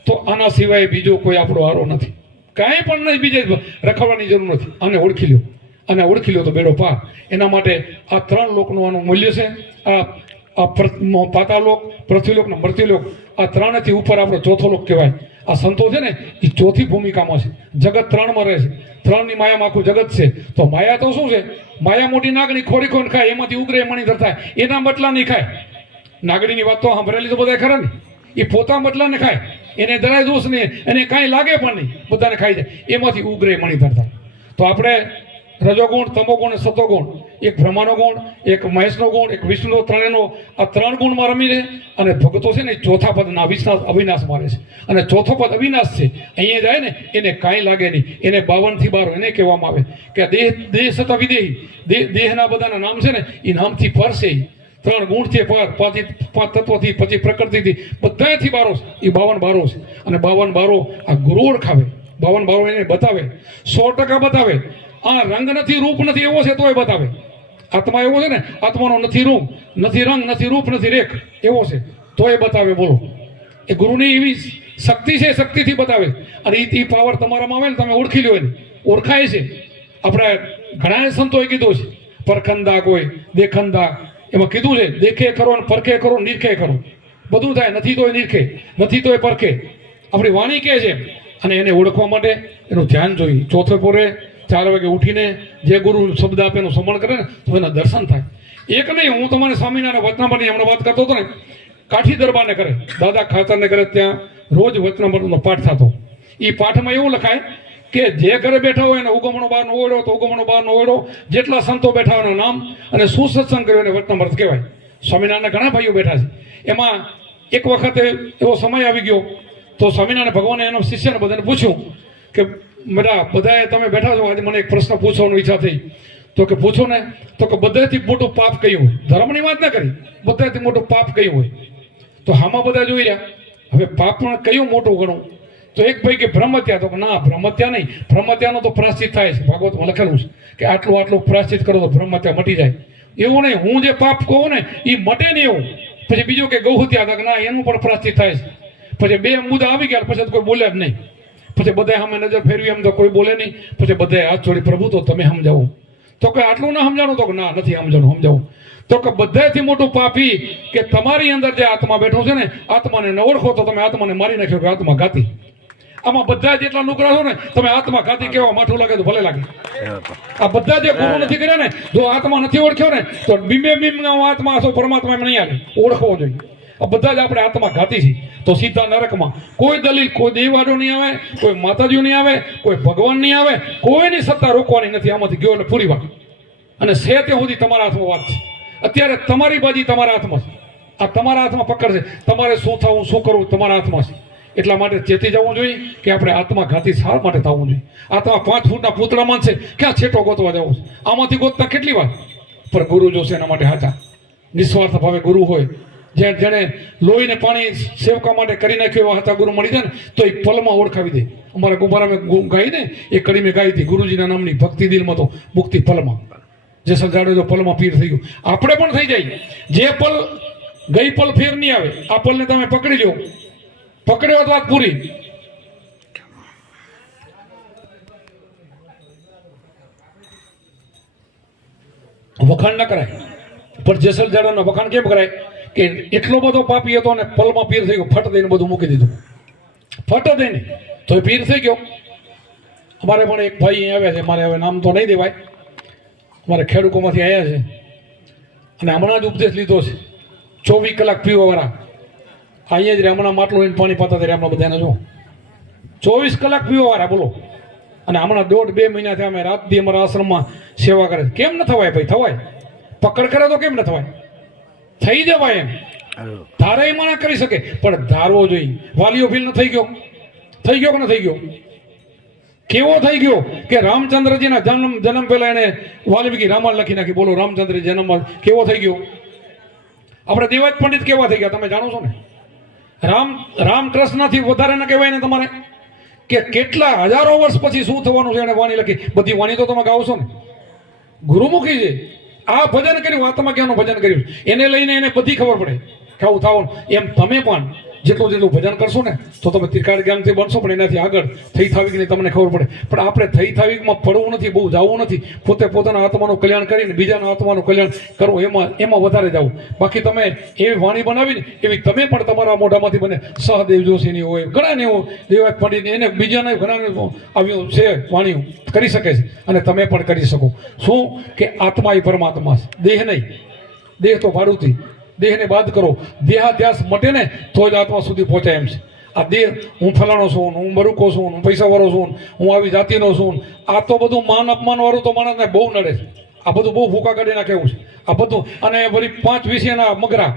તો આના સિવાય બીજો કોઈ આપણો હારો નથી. કાંઈ પણ નહીં, બીજે રખડવાની જરૂર નથી. આને ઓળખી લ્યો, અને ઓળખી લ્યો તો બેડો પાર. એના માટે આ 3 લોકનું આનું મૂલ્ય છે. આ પાતાલોક, પૃથ્વીલોક ને મૃત્યુલોક, આ 3થી ઉપર આપણો 4થો લોક કહેવાય. આ સંતો છે ને એ 4થી ભૂમિકામાં છે. જગત 3માં રહે છે. 3ની માયામાં આખું જગત છે. તો માયા તો શું છે? માયા મોટી નાગણી ખોરી ખોઈને ખાય, એમાંથી ઉગરે મણીધર થાય. એના બટલા નહીં ખાય. નાગણીની વાત તો સાંભળેલી તો બધા ખરા ને. એ પોતા બટલાને ખાય, એને જરાય દોષ નહીં, એને કાંઈ લાગે પણ નહીં, બધાને ખાઈ જાય. એમાંથી ઉગરે મણીધર થાય. તો આપણે રજોગુણ, તમોગુણ અને સતોગુણ, એક બ્રહ્માનો ગુણ, એક મહેશનો ગુણ, એક વિષ્ણુનો, ત્રણેયનો, આ 3 ગુણમાં રમી રહે. અને ભક્તો છે ને 4થા પદના અવિનાશ મારે છે. અને 4થો પદ અવિનાશ છે. અહીંયા જાય ને એને કાંઈ લાગે નહીં. એને 52 થી 12 એને કહેવામાં આવે કે દેહ સતા વિદેહી. દેહના બધાના નામ છે ને એ નામથી પર છે. 3 ગુણથી પર, 5 તત્વથી, પછી પ્રકૃતિથી, બધાથી 12 એ 52 છે. અને 52 આ ગુરુ ઓળખાવે, 52 એને બતાવે, 100% બતાવે. આ રંગ નથી, રૂપ નથી એવો છે તોય બતાવે. આત્મા એવો છે ને, આત્માનો નથી રૂપ, નથી રંગ, નથી રૂપ, નથી રેખ એવો છે તોય બતાવે. બોલો, એ ગુરુની એવી શક્તિ છે, શક્તિથી બતાવે. અને એ પાવર તમારામાં આવે ને તમે ઓળખી લો. એને ઓળખાય છે. આપણે ઘણા સંતોએ કીધું છે પરખંદા, કોઈ દેખંદા. એમાં કીધું છે દેખે કરો ને પરખે કરો, નિરખે કરો. બધું થાય. નથી તોય નિરખે, નથી તોય પરખે. આપણી વાણી કહે છે. અને એને ઓળખવા માટે એનું ધ્યાન જોઈએ. 4થે પોરે 4 વાગે ઉઠીને જે ગુરુ શબ્દ આપે એનું સમરણ કરે ને તો એના દર્શન થાય. એક નહીં, હું તમારે સ્વામિનારાયણ વચનામૃતની હમણાં વાત કરતો હતો ને, કાઠી દરબારને કરે, દાદા ખાચરને કરે, ત્યાં રોજ વચનામૃતનો પાઠ થતો. એ પાઠમાં એવું લખાય કે જે ઘરે બેઠા હોય એને ઉગમણો બહારનો ઓળો તો ઉગમણો બહારનો ઓળો, જેટલા સંતો બેઠા હોય એનું નામ, અને શું સત્સંગ કર્યો એને વચનામૃત કહેવાય. સ્વામિનારાયણના ઘણા ભાઈઓ બેઠા છે. એમાં એક વખતે એવો સમય આવી ગયો તો સ્વામિનારાયણ ભગવાને એના શિષ્યને બધાને પૂછ્યું કે બધા તમે બેઠા છો, આજે મને એક પ્રશ્ન પૂછવાની ઈચ્છા થઈ. તો કે પૂછો ને. તો કે બધાથી મોટું પાપ કયું હોય? ધર્મની વાત ના કરી, બધાથી મોટું પાપ કયું હોય? તો હામાં બધા જોઈ રહ્યા. હવે પાપ પણ કયું મોટું ગણું? તો એક ભાઈ કે બ્રહ્મત્યા. તો ના, બ્રહ્મત્યા નહીં. બ્રહ્મત્યાનો તો પ્રાશ્ચિત થાય છે, ભાગવતમાં લખેલું છે કે આટલું પ્રાશ્ચિત કરો તો બ્રહ્મત્યા મટી જાય. એવું નહીં, હું જે પાપ કહું ને એ મટે નહીં એવું. પછી બીજું કે ગૌહત્યા, ના એનું પણ પ્રાશ્ચિત થાય છે. પછી 2 મુદ્દા આવી ગયા, પછી કોઈ બોલ્યા જ નહીં. પછી બધા સામે નજર ફેરવી, એમ તો કોઈ બોલે નહીં. પછી બધા હાથ જોડી, પ્રભુ તો તમે સમજાવો. તો કે આટલું ના સમજાણું? તો ના, નથી સમજાણું, સમજાવું. તો કે બધાથી મોટું પાપી કે તમારી અંદર જે આત્મા બેઠો છે ને, આત્માને ન ઓળખો તો તમે આત્માને મારી નાખ્યો કે આત્મા ઘાતી. આમાં બધા જેટલા નુકરા છો ને તમે આત્મઘાતી કેવા માઠું લાગે તો ભલે લાગે. આ બધા જે ગુરુ નથી કર્યા ને, જો આત્મા નથી ઓળખ્યો ને તો બીમે બીમ આત્મા છો પરમાત્મા એમ નહીં આવે, ઓળખવો જોઈએ. આ બધા જ આપણે આત્મઘાતી છીએ તો સીધા નરકમાં. કોઈ દલીલ, કોઈ દેવાડો નહીં આવે, કોઈ માતાજીઓ નહીં આવે, કોઈ ભગવાન નહીં આવે, કોઈની સત્તા રોકવાની નથી. આમાંથી ગયો એટલે પૂરી વાત. અને છે ત્યાં સુધી તમારા હાથમાં વાત છે. અત્યારે તમારી બાજી તમારા હાથમાં છે. આ તમારા હાથમાં પકડશે. તમારે શું થવું, શું કરવું તમારા હાથમાં છે. એટલા માટે ચેતી જવું જોઈએ કે આપણે આત્મઘાતી શા માટે થવું જોઈએ. આત્મા 5 ફૂટના પૂતળામાં છે, ક્યાં છેટો ગોતવા જવું છે? આમાંથી ગોતતા કેટલી વાર, પણ ગુરુ જોશે એના માટે હાચા નિસ્વાર્થ ભાવે ગુરુ હોય. જેને લોહીને પાણી સેવકા માટે કરી નાખ્યો એવા હતા ગુરુ મળી જાય ને તો એ પલમાં ઓળખાવી દે. અમારા ગુંભારામાં ગાઈ ને એ કડી મેં ગાઈ હતી ગુરુજીના નામની ભક્તિ દિલમાં તો મુક્તિ પલમાં. જે સજાડો તો પલમાં પીર થઈ ગયું. આપણે પણ થઈ જાય. જે પલ ગઈ પલ ફેર નહીં આવે. આ પલને તમે પકડી લો, પકડ્યો તો વાત પૂરી. વખાણ ના કરાય, પણ જેસલ જાડવાનો વખાણ કેમ કરાય કે એટલો બધો પાપી હતો ને પલમાં પીર થઈ ગયો, ફટ દઈને બધું મૂકી દીધું. ફટ દઈને તો એ પીર થઈ ગયો. અમારે પણ એક ભાઈ અહીં આવ્યા છે, મારે હવે નામ તો નહીં દેવાય, અમારે ખેડૂતોમાંથી આવ્યા છે અને હમણાં જ ઉપદેશ લીધો છે. 24 કલાક પીવા વાળા અહીંયા જ રે. હમણાં માટલું લઈને પાણી પાતા ત્યારે હમણાં બધાને જો 24 કલાક પીવા વાળા બોલો. અને હમણાં 1.5-2 મહિનાથી અમે રાતથી અમારા આશ્રમમાં સેવા કરે. કેમ ન થવાય ભાઈ? થવાય. પકડ કરે તો કેમ ન થવાય? થઈ જવાય એમ. ધારે માણા કરી શકે, પણ ધારવો જોઈએ. વાલીઓ ફીલ ન થઈ ગયો? થઈ ગયો કે ન થઈ ગયો? કેવો થઈ ગયો કે રામચંદ્રજીના જન્મ પહેલા એને વાલ્મીકી રામાયણ લખી નાખી. બોલો, રામચંદ્ર જન્મ કેવો થઈ ગયો? આપણે દેવાજ પંડિત કેવા થઈ ગયા તમે જાણો છો ને? રામકૃષ્ણથી વધારે ન કહેવાય ને તમારે કે કેટલા હજારો વર્ષ પછી શું થવાનું છે એને વાણી લખી. બધી વાણી તો તમે ગાઓ છો ને. ગુરુમુખી છે. આ ભજન કર્યું, આત્મા જ્ઞાનનું ભજન કર્યું, એને લઈને એને બધી ખબર પડે કે આવું થવાનું. એમ તમે પણ જેટલું જેટલું ભજન કરશો ને તો તમે ત્રિકાળ જ્ઞાનથી બનશો, પણ એનાથી આગળ થઈ થાવીકની તમને ખબર પડે. પણ આપણે થઈ થાવીકમાં પડવું નથી, બહુ જવું નથી. પોતે પોતાના આત્માનું કલ્યાણ કરીને બીજાના આત્માનું કલ્યાણ કરવું, એમાં વધારે જવું. બાકી તમે એવી વાણી બનાવીને એવી તમે પણ તમારા મોઢામાંથી બને. સહદેવ જોશીની હોય, ઘણાને એવું દેવાજ પંડિતની, એને બીજાને ઘણાને આવ્યું છે વાણીઓ કરી શકે છે અને તમે પણ કરી શકો. શું કે આત્મા એ પરમાત્મા છે, દેહ નહીં. દેહ તો ભાડુંથી. દેહને બાદ કરો, દેહાધ્યાસ મટે ને તો જ આત્મા સુધી પહોંચાય એમ છે. આ દેહ હું ફલાણો છું, હું બરુકો છું, હું પૈસાવાળો છું, હું આવી જાતિનો છું, આ તો બધું માન અપમાન વાળું તો માણસને બહુ નડે છે. આ બધું બહુ ભૂકા કાઢી નાખે એવું છે આ બધું. અને વળી 5 વિષયના મગરા,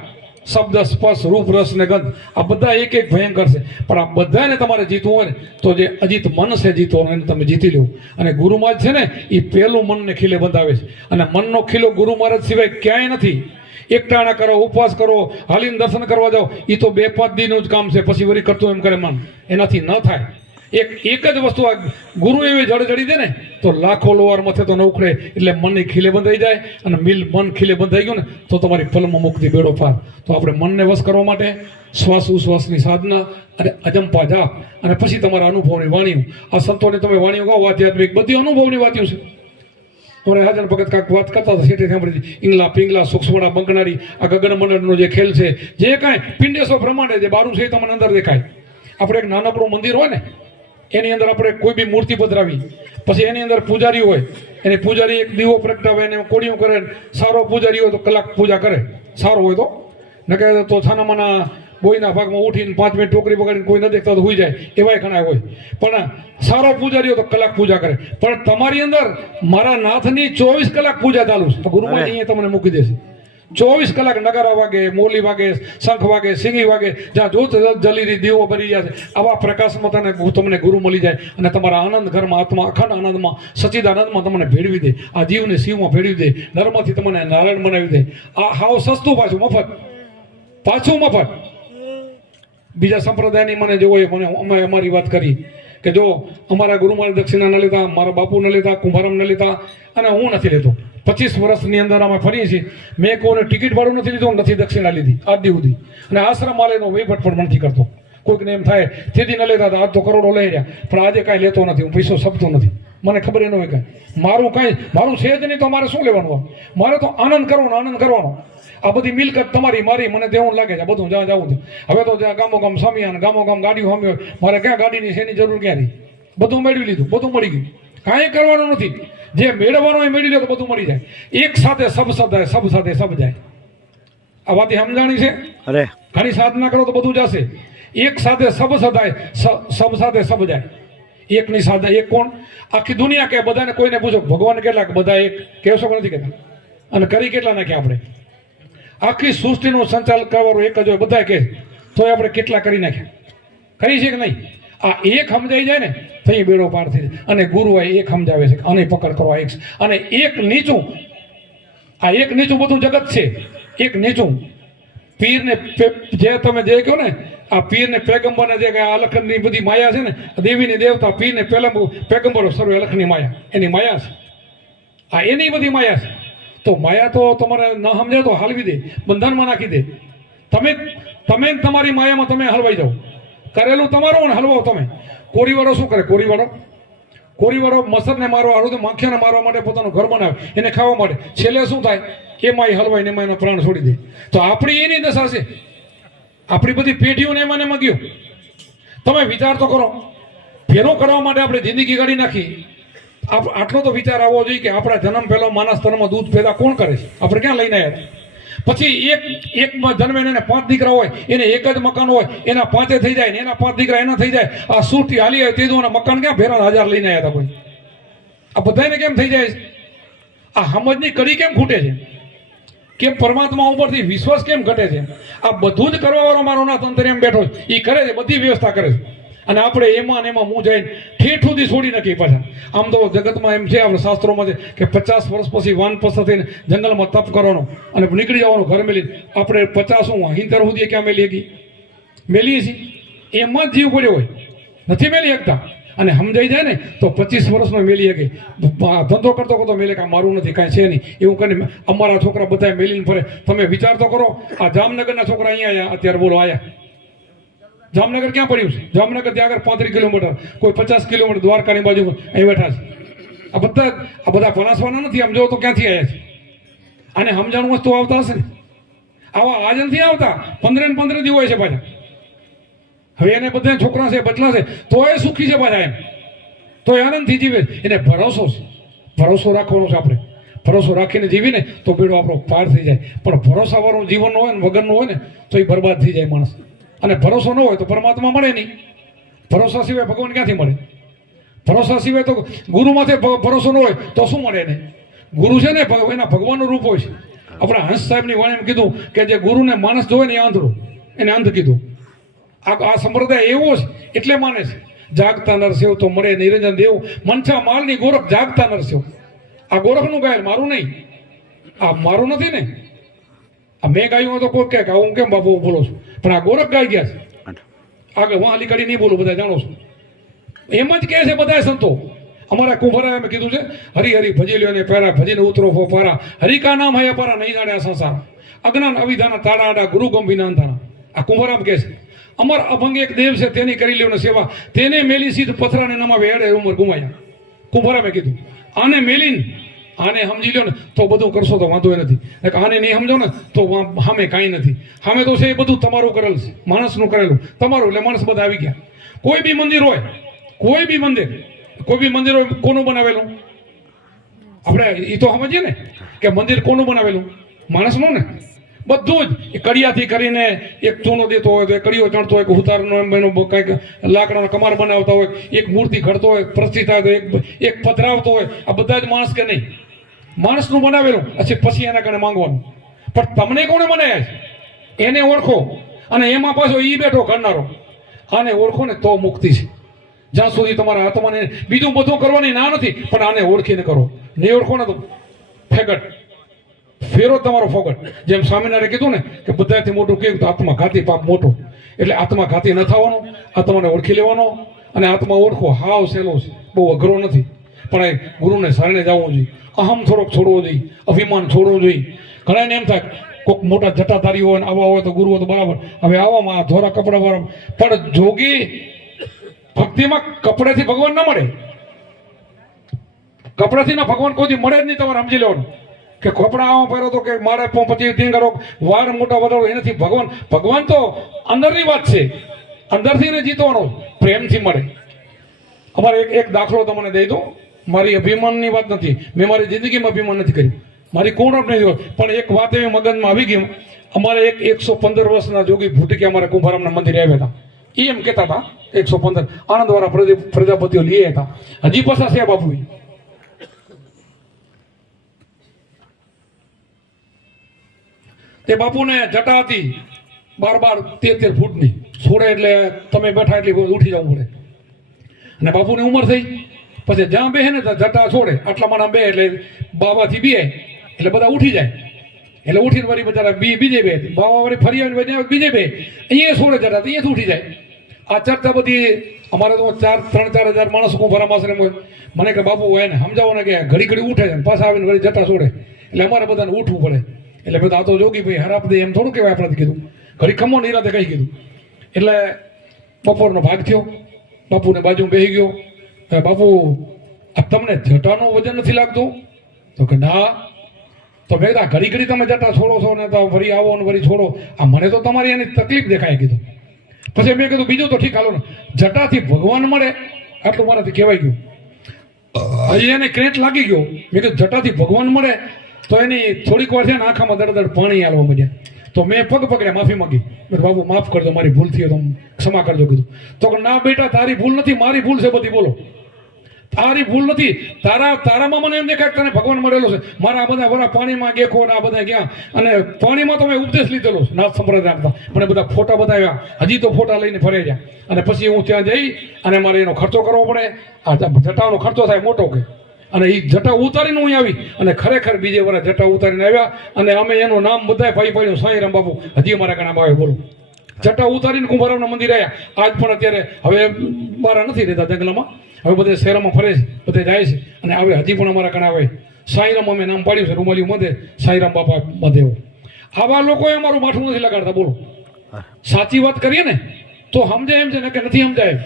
શબ્દ, સ્પર્શ, રૂપ, રસ ને ગંધ, આ બધા એક એક ભયંકર છે. પણ આ બધાને તમારે જીતવું હોય ને તો જે અજીત મન છે જીતવાનું, એને તમે જીતી લો. અને ગુરુ મહારાજ છે ને એ પહેલું મનને ખીલે બંધાવે છે. અને મનનો ખીલો ગુરુ મહારાજ સિવાય ક્યાંય નથી. એકટાણા કરો, ઉપવાસ કરો, હાલીને દર્શન કરવા જાઓ, એ તો 2-5 દિનનું જ કામ છે. પછી વળી કરતું એમ કરે મન, એનાથી ન થાય. એક જ વસ્તુ આ ગુરુ એવી જડી દે ને તો લાખો લોવાર મથે તો ન ઉખડે. એટલે મનની ખીલે બંધાઈ જાય અને મન ખીલે બંધાઈ ગયું ને તો તમારી ફલમાં મુક્તિ બેડો પાર. તો આપણે મનને વશ કરવા માટે શ્વાસ ઉશ્વાસની સાધના અને અજંપા જાપ અને પછી તમારા અનુભવની વાણીઓ. આ સંતોની તમે વાણીઓ ગાઓ, આધ્યાત્મિક બધી અનુભવની વાતીઓ છે. અમારે હાજર ભગત કાંક વાત કરતા હતા, સેઠે સાંભળી ઈંગલા પિંગલા સૂક્ષ્મડા બંકનારી આ ગગન મંડળનો જે ખેલ છે, જે કાંઈ પિંડેશ્વર બ્રહ્માંડે જે બારું છે એ તમને અંદર દેખાય. આપણે એક નાનકડું મંદિર હોય ને એની અંદર આપણે કોઈ બી મૂર્તિ પધરાવી, પછી એની અંદર પૂજારી હોય, એને પૂજારી એક દીવો પ્રગટાવે, એને કોડિયું કરે. સારો પૂજારી હોય તો કલાક પૂજા કરે, સારો હોય તો. ન કહે તો છાનામાના બોયના ભાગમાં ઉઠીને 5 મિનિટ ટોકરી પકડીને કોઈ ન દેખતા તો હોઈ જાય, એવાય ઘણા હોય. પણ સારો પૂજારી હોય તો કલાક પૂજા કરે. પણ તમારી અંદર મારા નાથની 24 કલાક પૂજા ચાલુ છે. ગુરુમાં અહીંયા તમને મૂકી દેશે. 24 કલાક નગારા વાગે, મોલી વાગે, શંખ વાગે, સિંગી વાગે, જ્યાં જોત જલી દીવો ભરી ગયા છે. આવા પ્રકાશમાં તમને ગુરુ મળી જાય અને તમારા આનંદ ઘરમાં આત્મા અખંડ આનંદમાં સચ્ચિદાનંદમાં તમને ભેળવી દે. આ જીવને શિવમાં ભેળવી દે, નર્મથી તમને નારાયણ બનાવી દે. આ હાવ સસ્તું, પાછું મફત. બીજા સંપ્રદાયની મને જોવો, અમે અમારી વાત કરી કે જો અમારા ગુરુ મારી દક્ષિણા ન લેતા, મારા બાપુ ન લેતા, કુંભારામ ન લેતા અને હું નથી લેતો. 25 વર્ષની અંદર અમે ફરીએ છીએ. મેં કોઈને ટિકિટ ભાડું નથી લીધું, નથી દક્ષિણા લીધી આજ દી સુધી. અને આશ્રમ માલેનો વહીવટ પણ નથી કરતો. કોઈકને એમ થાય તેથી ન લેતા આજ તો કરોડો લઈ રહ્યા, પણ આજે કાંઈ લેતો નથી. હું પૈસો સપતો નથી. મને ખબર ન હોય કાંઈ મારું છે જ નહીં તો મારે શું લેવાનું હોય? મારે તો આનંદ કરવાનો. આ બધી મિલકત તમારી મારી મને તેવું લાગે છે બધું જ્યાં જવું છે. હવે તો જ્યાં ગામો ગામ સામિયાન ગામો ગામ ગાડીઓ સામી હોય, મારે ક્યાં ગાડીની શેની જરૂર ક્યાં રહી? બધું મેળવી લીધું, બધું મળી ગયું, કાંઈ કરવાનું નથી. જે મેળવવાનું એ મેળવી લે તો બધું મળી જાય. એક સાથે સબ સદાય, સબ સાથે સબ જાય. આ વાત સમજાણી છે? અરે ઘણી સાધના કરો તો બધું જશે. એક સાથે સબ સદાય, સબ સાથે સબ જાય. એકની સાથે એક કોણ? આખી દુનિયા કે બધાને કોઈને પૂછો ભગવાન કેટલા? બધા એક કહેશો કે નથી કહેતા? અને કરી કેટલા નાખ્યા આપણે? આખી સૃષ્ટિનું સંચાલન કરવાનું એક જ હોય, બધા કહે તો આપણે કેટલા કરી નાખ્યા? કરી છે કે નહીં? આ એક સમજાઈ જાય ને તો એ બેડો પાર થઈ જાય. અને ગુરુ એક સમજાવે છે અને પકડ કરવા એક, અને એક નીચું, આ એક નીચું બધું જગત છે. એક નીચું પીરને જે તમે જે કહો ને, આ પીરને પેગમ્બરને જે અલખની બધી માયા છે ને, દેવીની દેવતા પીરને પેગમ્બરો સર્વે અલખની માયા, એની માયા છે. આ એની બધી માયા છે. તો માયા તો તમારે ન સમજાય તો હાલવી દે, બંધનમાં નાખી દે. તમે તમારી માયામાં તમે હલવાઈ જાઓ. કરેલું તમારું અને હલવાઓ તમે. કોરીવાળો શું કરે? કોરીવાળો મસરને મારવા હારું તો માખિયાને મારવા માટે પોતાનું ઘર બનાવે, એને ખાવા માટે. છેલ્લે શું થાય? એમાં હલવાય ને એમાં એનો પ્રાણ છોડી દે. તો આપણી એની દશા છે. આપણી બધી પેઢીઓને એમાં એમાં ગયો. તમે વિચાર તો કરો, ફેરો કરવા માટે આપણે જિંદગી કાઢી નાખી. આટલો તો વિચાર આવવો જોઈએ કે આપણા જન્મ પહેલો માનસ તનમાં દૂધ પેદા કોણ કરે છે? આપણે ક્યાં લઈને આવ્યા? પછી એક જન્મે એને 5 દીકરા હોય, એને એક જ મકાન હોય, એના 5 થઈ જાય ને એના 5 દીકરા એના થઈ જાય. આ સૂટી હાલી આવે તે મકાન ક્યાં ભેરા 1000 લઈને આવ્યા હતા કોઈ? આ બધાને કેમ થઈ જાય? આ સમજની કડી કેમ ખૂટે છે? કેમ પરમાત્મા ઉપરથી વિશ્વાસ કેમ ઘટે છે? આ બધું જ કરવા વાળો મારો નાથ અંતર એમ બેઠો છે, એ કરે છે, બધી વ્યવસ્થા કરે છે. અને આપણે એમાં ને એમાં હું જઈને ઠેઠ સુધી છોડી નાખી પાછા. આમ તો જગતમાં એમ છે, આપણે શાસ્ત્રોમાં છે કે 50 વર્ષ પછી વાનપ્રસ્થ થઈને જંગલમાં તપ કરવાનો અને નીકળી જવાનું ઘર મેલી. આપણે 50 હિંતર સુધી ક્યાં મેલીએ છીએ? એમાં જ જીવ પડ્યો હોય, નથી મેલી શકતા. અને સમજાઈ જાય ને તો 25 વર્ષનો મેલી શકે. ધંધો કરતો મેલે કે મારું નથી, કાંઈ છે નહીં એવું કરીને અમારા છોકરા બધા મેલીને ફરે. તમે વિચાર તો કરો, આ જામનગરના છોકરા અહીંયા આવ્યા અત્યારે, બોલો આવ્યા. જામનગર ક્યાં પડ્યું છે? જામનગર ત્યાં આગળ 35 કિલોમીટર, કોઈ 50 કિલોમીટર દ્વારકાની બાજુ અહીં બેઠા છે. આ બધા પનાસવાના નથી. આમ જો તો ક્યાંથી આવ્યા છે? આને સમજાણું વસ્તુ આવતા હશે ને? આવા આજ નથી આવતા. 15 દી હોય છે પાછા. હવે એને બધા છોકરા છે, બચલા છે, તો એ સુખી છે પાછા. એમ તો એ આનંદથી જીવે. એને ભરોસો છે, ભરોસો રાખવાનો છે. આપણે ભરોસો રાખીને જીવીને તો બેડો આપણો પાર થઈ જાય. પણ ભરોસાવાળું જીવન હોય ને વગરનું હોય ને તો એ બરબાદ થઈ જાય માણસ. અને ભરોસો ન હોય તો પરમાત્મા મળે નહીં. ભરોસા સિવાય ભગવાન ક્યાંથી મળે? ભરોસા સિવાય તો ગુરુ માથે ભરોસો ન હોય તો શું મળે એને? ગુરુ છે ને એના ભગવાનનું રૂપ હોય છે. આપણા હંસ સાહેબની વાણીમાં કીધું કે જે ગુરુને માણસ જોવે ને એ આંધળો, એને અંધ કીધું. આ સંપ્રદાય એવો છે એટલે માને છે. જાગતા નરસેવ તો મળે નિરંજન દેવ, મનછા માલની ગોરખ જાગતા નરસેવ. આ ગોરખનું ગાય, મારું નહીં. આ મારું નથી ને. આ મેં ગાયું હોય તો કોઈ કહે કે હું કેમ બાપુ બોલો છું, પણ આ ગોરખ ગાઈ ગયા છે. આગળ વાલી કડી નહીં બોલું, બધા જાણો છો. એમ જ કહે છે બધા સંતો. અમારા કુંભરા એમ કીધું છે, હરી હરી ભજી લ્યો ને પેરા, ભજીને ઉતરો ફો પારા, હરિકા નામ હૈયા પારા, નહીં જાણે આ સંસાર, અજ્ઞાન અવિધાના તાડા આડા ગુરુ ગંભીના અંધાના. આ કુંભરામ કહે છે. અમર અભંગ એક દેવ છે, તેની કરી લ્યો ને સેવા, તેને મેલી સીધ પથરાને નમાવે એડે ઉમર ગુમાયા. કુંભરામે કીધું આને મેલીને આને સમજી લ્યો ને તો બધું કરશો તો વાંધો નથી. આને નહીં સમજો ને તો સામે કાંઈ નથી. સામે તો છે એ બધું તમારું કરેલું છે, માણસનું કરેલું તમારું. એટલે માણસ બધા આવી ગયા. કોઈ બી મંદિર હોય, કોઈ બી મંદિર હોય, કોનું બનાવેલું? આપણે એ તો સમજીએ ને કે મંદિર કોનું બનાવેલું? માણસનું ને. બધું જ કડિયાથી કરીને એક ચૂનો દેતો હોય તો એક કડિયો ચણતો હોય, ઉતારનો એનો કંઈક લાકડાનો કમાર બનાવતા હોય, એક મૂર્તિ ઘડતો હોય, પ્રતિષ્ઠા હોય, એક પધરાવતો હોય. આ બધા જ માણસ કે નહીં? માણસનું બનાવેલું. પછી એના કારણે માંગવાનું. પણ તમને કોને બનાવ્યા છે? એને ઓળખો. અને એમાં પાછો ઈ બેઠો કરનારો. આને ઓળખો ને તો મુક્તિ છે. જ્યાં સુધી તમારા આત્માને બીજું બધું કરવાની ના નથી, પણ આને ઓળખીને કરો. નહીં ઓળખો ને તો ફેગટ ફેરો તમારો ફોગટ. જેમ સ્વામિનારાયણે કીધું ને કે બધાથી મોટું કેવું તો આત્મઘાતી પાપ મોટો. એટલે આત્મઘાતી ન થવાનું, આત્માને ઓળખી લેવાનો. અને આત્મા ઓળખો હાવ સહેલો છે, બહુ અઘરો નથી. પણ એ ગુરુને શરણે જવું જોઈએ. અહમ થોડોક છોડવો જોઈએ, અભિમાન છોડવું જોઈએ. ઘણાને એમ થાય કોઈક મોટા જટાધારી હોય ને આવા હોય તો ગુરુ તો બરાબર. હવે આવામાં ધોરા કપડા વાળા. પણ જોગી ભક્તિમાં કપડાથી ભગવાન ન મળે. કપડાથી ના ભગવાન કોઈ દી મળે જ નહીં. તમારે સમજી લેવાનું કે કપડા આવા પહેરો તો કે મારે પછી ting કરો વાળ મોટા વધારો એનાથી ભગવાન તો અંદરની વાત છે. અંદરથી એને જીતવાનો પ્રેમથી મળે. અમારે એક દાખલો તમને દઈ દઉં. મારી અભિમાનની વાત નથી, મેં મારી જિંદગીમાં અભિમાન નથી કર્યું, મારી કોણ નહીં, પણ એક વાત એવી મગજમાં આવી ગઈ. અમારે એક 115 વર્ષના જોગી ભૂટકી અમારે કુંભારામના મંદિરે આવ્યા હતા. એ એમ કહેતા હતા 115 આનંદવાળા પ્રજાપતિઓ લઈ હતા, હજી પાછા છે બાપુ. તે બાપુને જટા હતી 12-13 ફૂટની, છોડે એટલે તમે બેઠા એટલે ઉઠી જવું પડે. અને બાપુની ઉંમર થઈ પછી જ્યાં બે ને જટા છોડે આટલા માણા બે એટલે બાબાથી બે એટલે બધા ઉઠી જાય. એટલે ઉઠીને વળી બચારા બીજે બે બાબા વળી ફરી આવીને બીજે બે અહીંયા છોડે જતા અહીંયા ઉઠી જાય. આ ચર્ચા બધી અમારે તો 3-4 હજાર માણસ કુંભારામાં છે. મને કે બાપુ એને સમજાવો ને કે ઘડી ઘડી ઉઠે છે પાછા આવીને વળી જટા છોડે એટલે અમારે બધાને ઉઠવું પડે. એટલે બધા આ તો જોગી ભાઈ હરાપ દે એમ થોડું કહેવાય. આપણે કીધું ઘડી ખમો નિરાતે કહી કીધું. એટલે બપોરનો ભાગ થયો, બાપુને બાજુમાં બેસી ગયો. બાપુ આ તમને જટાનું વજન નથી લાગતું? તો કે ના. તો મેં કીધું ઘડી ઘડી તમે જટા છોડો છો ને તો વળી આવો ને વળી છોડો, આ મને તો તમારી એની તકલીફ દેખાય કીધું. પછી મેં કીધું બીજું તો ઠીક હાલો ને, જટાથી ભગવાન મળે આટલું મારાથી કહેવાય ગયું. હજી એને ક્રેટ લાગી ગયો. મેં કીધું જટાથી ભગવાન મળે તો એની થોડીક વાર છે ને આંખામાં દડ પાણી હાલવા માંડ્યા. તો મેં પગ પકડ્યા, માફી માંગી. બાબુ માફ કરજો, મારી ભૂલ થઈ તો ક્ષમા કરજો કીધું. તો ના બેટા તારી ભૂલ નથી, મારી ભૂલ છે બધી. બોલો તારી ભૂલ નથી, તારામાં મને એમ દેખાય તને ભગવાન મળેલો છે. મારા બધા વરા પાણીમાં ગેખો ને આ બધા ગયા અને પાણીમાં તો મેં ઉપદેશ લીધેલો છે નાથ સંપ્રદાય આપતા. મને બધા ફોટા બતાવ્યા, હજી તો ફોટા લઈને ફરે ગયા. અને પછી હું ત્યાં જઈ અને મારે એનો ખર્ચો કરવો પડે. આ જટાનો ખર્ચો થાય મોટો કે, અને એ જટા ઉતારીને હું આવી અને ખરેખર બીજે વર્ષ જટા ઉતારીને આવ્યા. અને અમે એનું નામ બધા ભાઈ ભાઈ સાંઈરામ બાપુ હજી અમારા ગણામાં આવે. બોલો જટા ઉતારીને કુંભારામના મંદિર આવ્યા. આજ પણ અત્યારે હવે મારા નથી રહેતા જંગલમાં, હવે બધે શહેરમાં ફરે છે, બધે જાય છે અને આવે. હજી પણ અમારા કણા આવે. સાંઈરામ અમે નામ પાડ્યું છે, રૂમાલી મધે સાંઈરામ બાપા મધે. આવા લોકોએ અમારું માઠું નથી લગાડતા. બોલો સાચી વાત કરીએ ને તો સમજાય એમ છે ને કે નથી સમજાય.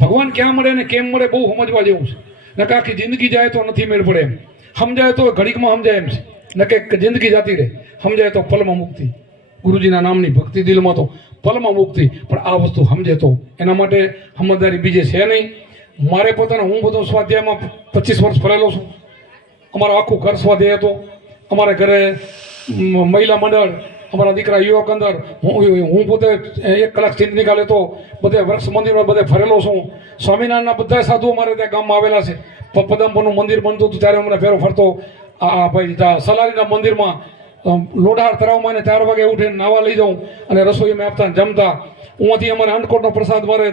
ભગવાન ક્યાં મળે ને કેમ મળે બહુ સમજવા જેવું છે. ને કે આખી જિંદગી જાય તો નથી મેળ પડે એમ. સમજાય તો ઘડીકમાં સમજાય એમ છે, ને કે જિંદગી જાતી રહે. સમજાય તો પલમાં મુક્તિ, ગુરુજીના નામની ભક્તિ દિલમાં તો પલમાં મુક્તિ. પણ આ વસ્તુ સમજે તો એના માટે સમજદારી બીજે છે નહીં. મારે પોતાને હું બધો સ્વાધ્યાયમાં 25 વર્ષ ફરેલો છું. અમારું આખું ઘર સ્વાધ્યાય હતો. અમારા ઘરે મહિલા મંડળ, અમારા દીકરા યુવક અંદર, હું પોતે 1 કલાક ચિંત નિકાલે તો બધે વૃક્ષ મંદિરમાં બધે ફરેલો છું. સ્વામિનારાયણના બધા સાધુઓ અમારે ત્યાં ગામમાં આવેલા છે. પદમપુરનું મંદિર બનતું હતું ત્યારે અમને ફેરો ફરતો. આ ભાઈ સલારીના મંદિરમાં લોઢાર તળાવમાં એને 4 વાગે ઉઠીને નાવા લઈ જાઉં અને રસોઈ અમે આપતા જમતા. ઉંથી અમારે અંડકોટનો પ્રસાદ મારે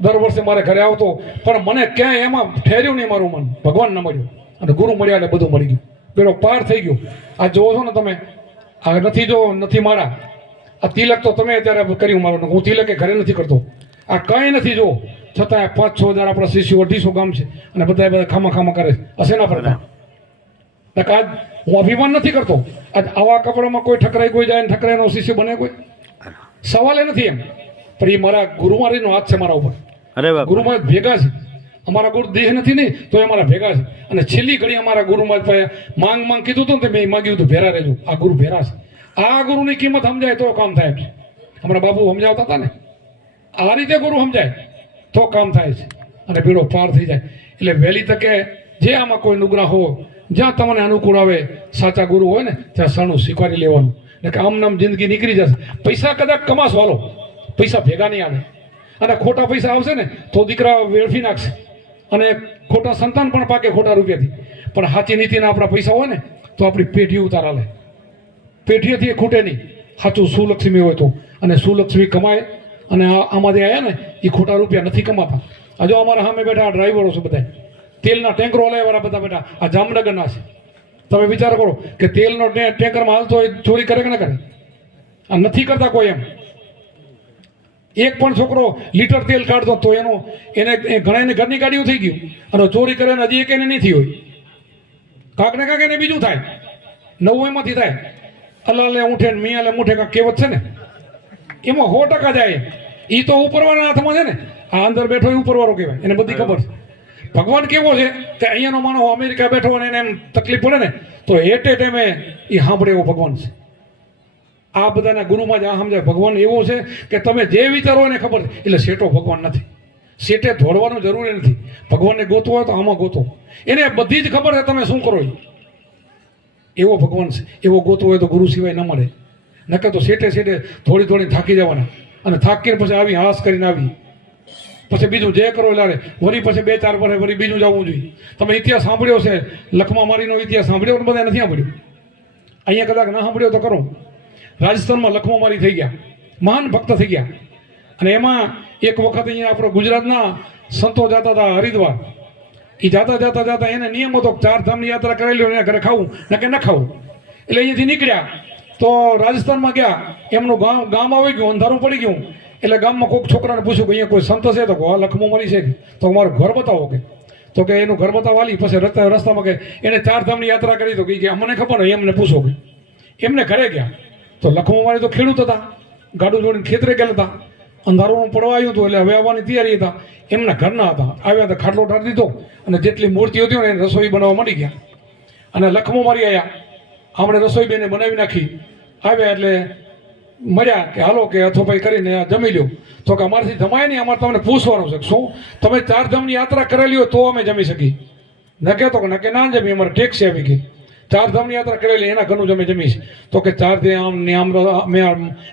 દર વર્ષે મારે ઘરે આવતો. પણ મને ક્યાંય એમાં ઠેર્યું નહીં મારું મન. ભગવાન ન મળ્યું અને ગુરુ મળ્યા એટલે બધું મળી ગયું. પેલો પાર થઈ ગયો. આ જોવો છો ને તમે, આ નથી જો નથી મારા. આ તિલક તો તમે અત્યારે કર્યું મારું, હું તિલકે ઘરે નથી કરતો. આ કંઈ નથી જો, છતાં 5-6 હજાર આપણા શિષ્યો 250 ગામ છે અને બધા ખામા કરે છે. હશે ના પડતા? આજ હું અભિમાન નથી કરતો. આજ આવા કપડામાં કોઈ ઠકરાઈ કોઈ જાય ને ઠકરાઈનો શિષ્ય બને કોઈ? સવાલ એ નથી એમ. પણ એ મારા ગુરુમારીનો હાથ છે મારા ઉપર. ગુરુમાં ભેગા છે. અમારા ગુરુ દેહ નથી નહીં તો એ અમારા ભેગા છે. અને છેલ્લી ઘડી અમારા ગુરુમાં માંગ કીધું હતું ને મેં માગ્યું હતું ભેરા રહેજો. આ ગુરુ ભેરા છે. આ ગુરુની કિંમત સમજાય તો કામ થાય છે. અમારા બાપુ સમજાવતા હતા ને, આ રીતે ગુરુ સમજાય તો કામ થાય છે અને પીળો પાર થઈ જાય. એટલે વહેલી તકે જે આમાં કોઈ નુગરા હોય, જ્યાં તમને અનુકૂળ આવે સાચા ગુરુ હોય ને ત્યાં સણું સ્વીકારી લેવાનું. ને કે આમ નામ જિંદગી નીકળી જશે. પૈસા કદાચ કમાશો હાલો, પૈસા ભેગા નહીં આવે. અને ખોટા પૈસા આવશે ને તો દીકરા વેડફી નાખશે અને ખોટા સંતાન પણ પાકે ખોટા રૂપિયાથી. પણ સાચી નીતિના આપણા પૈસા હોય ને તો આપણી પેઢી ઉતારા લે. પેઢીએથી ખૂટે નહીં. સાચું સુલક્ષ્મી હોય તો. અને સુલક્ષ્મી કમાય અને આમાંથી આવ્યા ને એ ખોટા રૂપિયા નથી કમાતા. આ જો અમારા સામે બેઠા આ ડ્રાઈવરો છે બધા, તેલના ટેન્કરો હલાવવાળા બધા બેઠા આ જામનગરના છે. તમે વિચાર કરો કે તેલનો ટેન્કરમાં હાલતો હોય ચોરી કરે કે ના કરે? આ નથી કરતા કોઈ એમ. એક પણ છોકરો લીટર તેલ કાઢતો તો એને ઘણાને ઘરની ગાડીઓ થઈ ગયું અને ચોરી કરે ને હજી એક એને નહીં થઈ હોય. કાંક ને કાંક એને બીજું થાય, નવું એમાંથી થાય. અલાલે ઊંઠે ને મિયાલે મૂઠે કાંક કહેવત છે ને, એમાં 100% જાય. એ તો ઉપરવાળાના હાથમાં છે ને. આ અંદર બેઠો એ ઉપરવાળો કહેવાય, એને બધી ખબર છે. ભગવાન કેવો છે કે અહીંયાનો માણસ અમેરિકા બેઠો અને એને એમ તકલીફ પડે ને તો એટ એ ટાઈમે એ સાંભળે એવો ભગવાન છે. આ બધાના ગુરુમાં જ આ સમજાય ભગવાન એવો છે કે તમે જે વિચારો એને ખબર છે. એટલે શેઠો ભગવાન નથી. શેઠે દોડવાનું જરૂરી નથી. ભગવાનને ગોતવો હોય તો આમાં ગોતો. એને બધી જ ખબર છે તમે શું કરો. એવો ભગવાન છે. એવો ગોતવો હોય તો ગુરુ સિવાય ન મળે. નકર તો શેઠે થોડી થાકી જવાના અને થાકીને પછી આવી હાસ કરીને આવી પછી બીજું જે કરો લારે વળી પછી 2-4 વર્ષે વળી બીજું જવું જોઈએ. તમે ઇતિહાસ સાંભળ્યો છે લખમા મારીનો ઇતિહાસ સાંભળ્યો ને બધા નથી સાંભળ્યો. અહીંયા કદાચ ના સાંભળ્યો તો કરો. રાજસ્થાનમાં લખમા મારી થઈ ગયા, મહાન ભક્ત થઈ ગયા. અને એમાં એક વખત અહીંયા આપણો ગુજરાતના સંતો જતા હતા હરિદ્વાર. એ જાતા એને નિયમ હતો 4 ધામની યાત્રા કરેલી હોય ઘરે ખાવું ને કે ન ખાવું. એટલે અહીંયાથી નીકળ્યા તો રાજસ્થાનમાં ગયા. એમનું ગામ આવી ગયું, અંધારું પડી ગયું. એટલે ગામમાં કોઈક છોકરાને પૂછ્યું કે અહીંયા કોઈ સંત છે તો આ લખમો મરી છે તો મારું ઘર બતાવો કે. તો કે એનું ઘર બતાવવા લી. પછી રસ્તામાં કે એને 4 ધામની યાત્રા કરી તો કે અમને ખબર હોય એમને પૂછો કે. એમને ઘરે ગયા તો લખમો મારી તો ખેડૂત હતા, ગાડું જોડીને ખેતરે ગયેલા હતા. અંધારું પડવા આવ્યું હતું એટલે હવે આવવાની તૈયારી હતા. એમના ઘરના હતા. આવ્યા તો ખાટલો ઢાળી દીધો અને જેટલી મૂર્તિ હતી ને એને રસોઈ બનાવવા માંડી ગયા. અને લખમો મારી આવ્યા. આપણે રસોઈ બેને બનાવી નાખી. આવ્યા એટલે મળ્યા કે હાલો કે અથોભાઈ કરીને જમી લ્યો. તો કે અમારાથી જમાય નહીં, અમારે તમને પૂછવાનું છે શું તમે 4 ધામની યાત્રા કરેલી હોય તો અમે જમી શકીએ. ન કહેતો કે ન કે ના જમી, અમારે ટેક્સી આવી ગઈ. 4 ધામની યાત્રા કરેલી એના ઘરનું જ અમે જમીશ. તો કે 4 ધામ ને આમ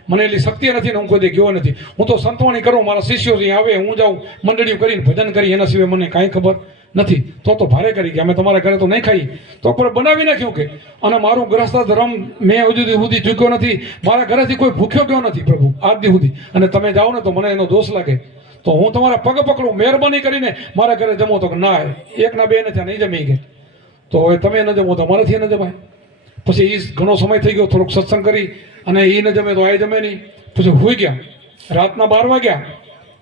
મને એટલી શક્તિ નથી ને હું કોઈ ગયો નથી. હું તો સંતવાણી કરું, મારા શિષ્યો અહીં આવે, હું જાઉં મંડળીઓ કરીને ભજન કરી, એના સિવાય મને કાંઈ ખબર નથી. તો ભારે કરી કે અમે તમારા ઘરે તો નહીં ખાઈ. તો પણ બનાવી નાખ્યું કે અને મારું ગ્રસ્ત ધર્મ મેં હજુ સુધી ચૂક્યો નથી. મારા ઘરેથી કોઈ ભૂખ્યો ગયો નથી પ્રભુ આજ દી સુધી. અને તમે જાઓ ને તો મને એનો દોષ લાગે તો હું તમારા પગ પકડું, મહેરબાની કરીને મારા ઘરે જમો. તો ના, 1 ના 2 ને ત્યાં નહીં જમી ગયા. તો હવે તમે ન જમો તો અમારાથી ન જમાય. પછી એ ઘણો સમય થઈ ગયો, થોડોક સત્સંગ કરી અને એ ન જમે તો આ જમે નહીં. પછી હોઈ ગયા. રાતના 12 વાગ્યા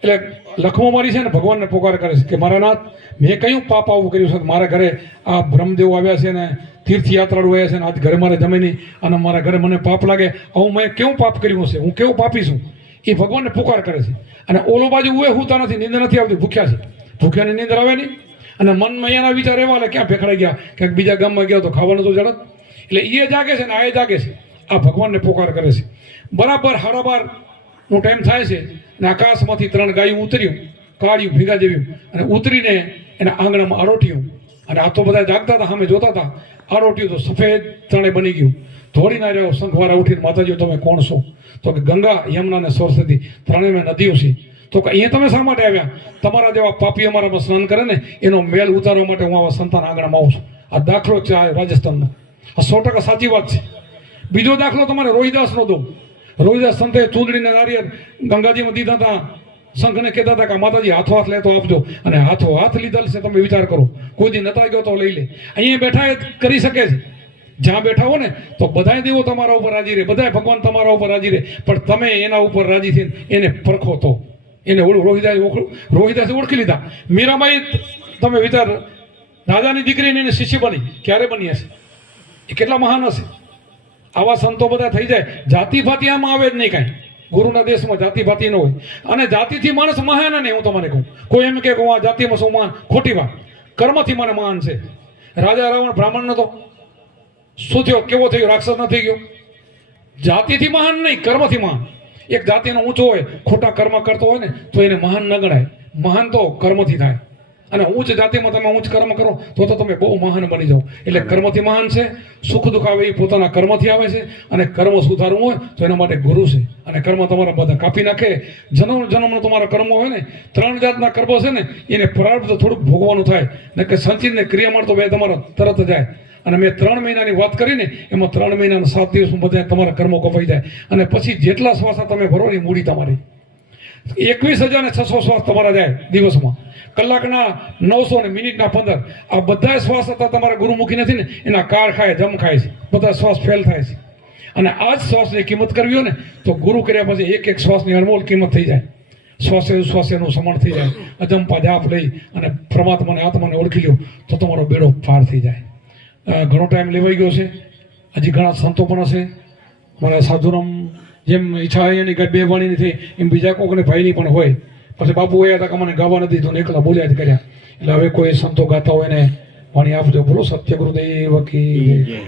એટલે લખમો મારી છે ને ભગવાનને પોકાર કરે છે કે મારા નાથ મેં કયું પાપ આવું કર્યું છે. મારા ઘરે આ બ્રહ્મદેવ આવ્યા છે ને તીર્થયાત્રાળુ આવ્યા છે ને આજ ઘરે મારે જમે નહીં અને મારા ઘરે મને પાપ લાગે. હું મેં કેવું પાપ કર્યું હશે, હું કેવું પાપી છું. એ ભગવાનને પોકાર કરે છે. અને ઓલો બાજુ ઉએ હુતા નથી, નીંદર નથી આવતી, ભૂખ્યા છે. ભૂખ્યાની નીંદર આવે નહીં અને મનમાં એના વિચાર એવા લે ક્યાં ભેખડાઈ ગયા, ક્યાંક બીજા ગામમાં ગયા તો ખાવાનું તો જડત. એટલે એ જાગે છે ને આ જાગે છે. આ ભગવાનને પોકાર કરે છે. બરાબર 12:30 નો ટાઈમ થાય છે અને આકાશમાંથી 3 ગાયું ઉતર્યું, કાળિયું ભીગા જેવ્યું અને ઉતરીને એના આંગણામાં આરોટ્યું. અને આ તો બધા જાગતા હતા, સામે જોતા હતા. આરોટ્યું તો સફેદ ત્રણે બની ગયું. ધોળીના રહ્યો શંખવારા ઉઠીને માતાજી તમે કોણ છો? તો કે ગંગા, યમુના અને સરસ્વતી ત્રણેય નદીઓ છે. તો કે અહીંયા તમે શા માટે આવ્યા? તમારા જેવા પાપી અમારામાં સ્નાન કરે ને એનો મેલ ઉતારવા માટે હું આવા સંતાન આંગણામાં આવું છું. આ દાખલો છે આ રાજસ્થાનનો. આ 100% સાચી વાત છે. બીજો દાખલો તમારે રોહિદાસનો દઉં. રોહિદાસ સંતે ચૂંદડીને નારિયેળ ગંગાજીમાં દીધા હતા. સંઘને કહેતા હતા કે માતાજી હાથ લે તો આપજો. અને હાથ લીધેલ છે. તમે વિચાર કરો, કોઈ દી નતા ગયો તો લઈ લે. અહીંયા બેઠા એ કરી શકે છે. જ્યાં બેઠા હો ને તો બધાય દેવો તમારા ઉપર રાજી રહે, બધાય ભગવાન તમારા ઉપર રાજી રહે. પણ તમે એના ઉપર રાજી થઈને એને પરખો તો એને રોહિદાસે ઓળખી લીધા. મીરાબાઈ તમે વિચાર, રાજાની દીકરીને એને શિષ્ય બની, ક્યારે બની હશે? એ કેટલા મહાન હશે? આવા સંતો બધા થઈ જાય. જાતિ ભાતિ આમાં આવે જ નહીં કાંઈ. ગુરુના દેશમાં જાતિ ભાતિ ન હોય. અને જાતિથી માણસ મહાન નહીં. હું તમને કહું, કોઈ એમ કે હું આ જાતિમાં શું મહાન? ખોટી વાત. કર્મથી મને મહાન છે. રાજા રાવણ બ્રાહ્મણ નતો, શું થયો? કેવો થયો? રાક્ષસ ન થઈ ગયો? જાતિથી મહાન નહીં, કર્મથી મહાન. એક જાતિનો ઊંચો હોય, ખોટા કર્મ કરતો હોય ને તો એને મહાન ન ગણાય. મહાન તો કર્મથી થાય. અને ઉચ્ચ જાતિમાં તમે ઉચ્ચ કર્મ કરો તો તમે બહુ મહાન બની જાઓ. એટલે કર્મથી મહાન છે. સુખ દુઃખ આવે એ પોતાના કર્મથી આવે છે. અને કર્મ સુધારવું હોય તો એના માટે ગુરુ છે. અને કર્મ તમારા બધા કાપી નાખે. જન્મનો તમારા કર્મો હોય ને 3 જાતના કર્મો છે ને એને પ્રારબ્ધ થોડુંક ભોગવાનું થાય ને કે સંચિતને ક્રિયામાં તો બે તમારા તરત જાય. અને મેં 3 મહિનાની વાત કરીને એમાં 3 મહિનાના 7 દિવસમાં બધા તમારા કર્મો કપાઈ જાય. અને પછી જેટલા શ્વાસ તમે ભરો ની મૂડી તમારી 21,600 શ્વાસ તમારા જાય દિવસમાં. કલાકના 900 ને મિનિટના 15. આ બધા શ્વાસ હતા તમારા ગુરુમુખી નથી ને એના કાર ખાય, જમ ખાય છે. બધા શ્વાસ ફેલ થાય છે. અને આ જ શ્વાસની કિંમત કરવી હોય ને તો ગુરુ કર્યા પછી એક શ્વાસની અનમોલ કિંમત થઈ જાય. શ્વાસેનું સમણ થઈ જાય. અજંપા જાપ લઈ અને પરમાત્માને આત્માને ઓળખી લ્યો તો તમારો બેડો પાર થઈ જાય. ઘણો ટાઈમ લેવાઈ ગયો છે. હજી ઘણા સંતો પણ હશે. અમારા સાધુરામ જેમ ઈચ્છા એની કાંઈ બે વાણીની થઈ એમ બીજા કોકને ભાઈની પણ હોય. પછી બાપુ એ હતા કે મને ગાવા નથી દીધું ને એકલા બોલ્યા જ કર્યા. એટલે હવે કોઈ સંતો ગાતા હોય ને વાણી આપજો. બોલો સત્ય ગુરુદેવ કી જય.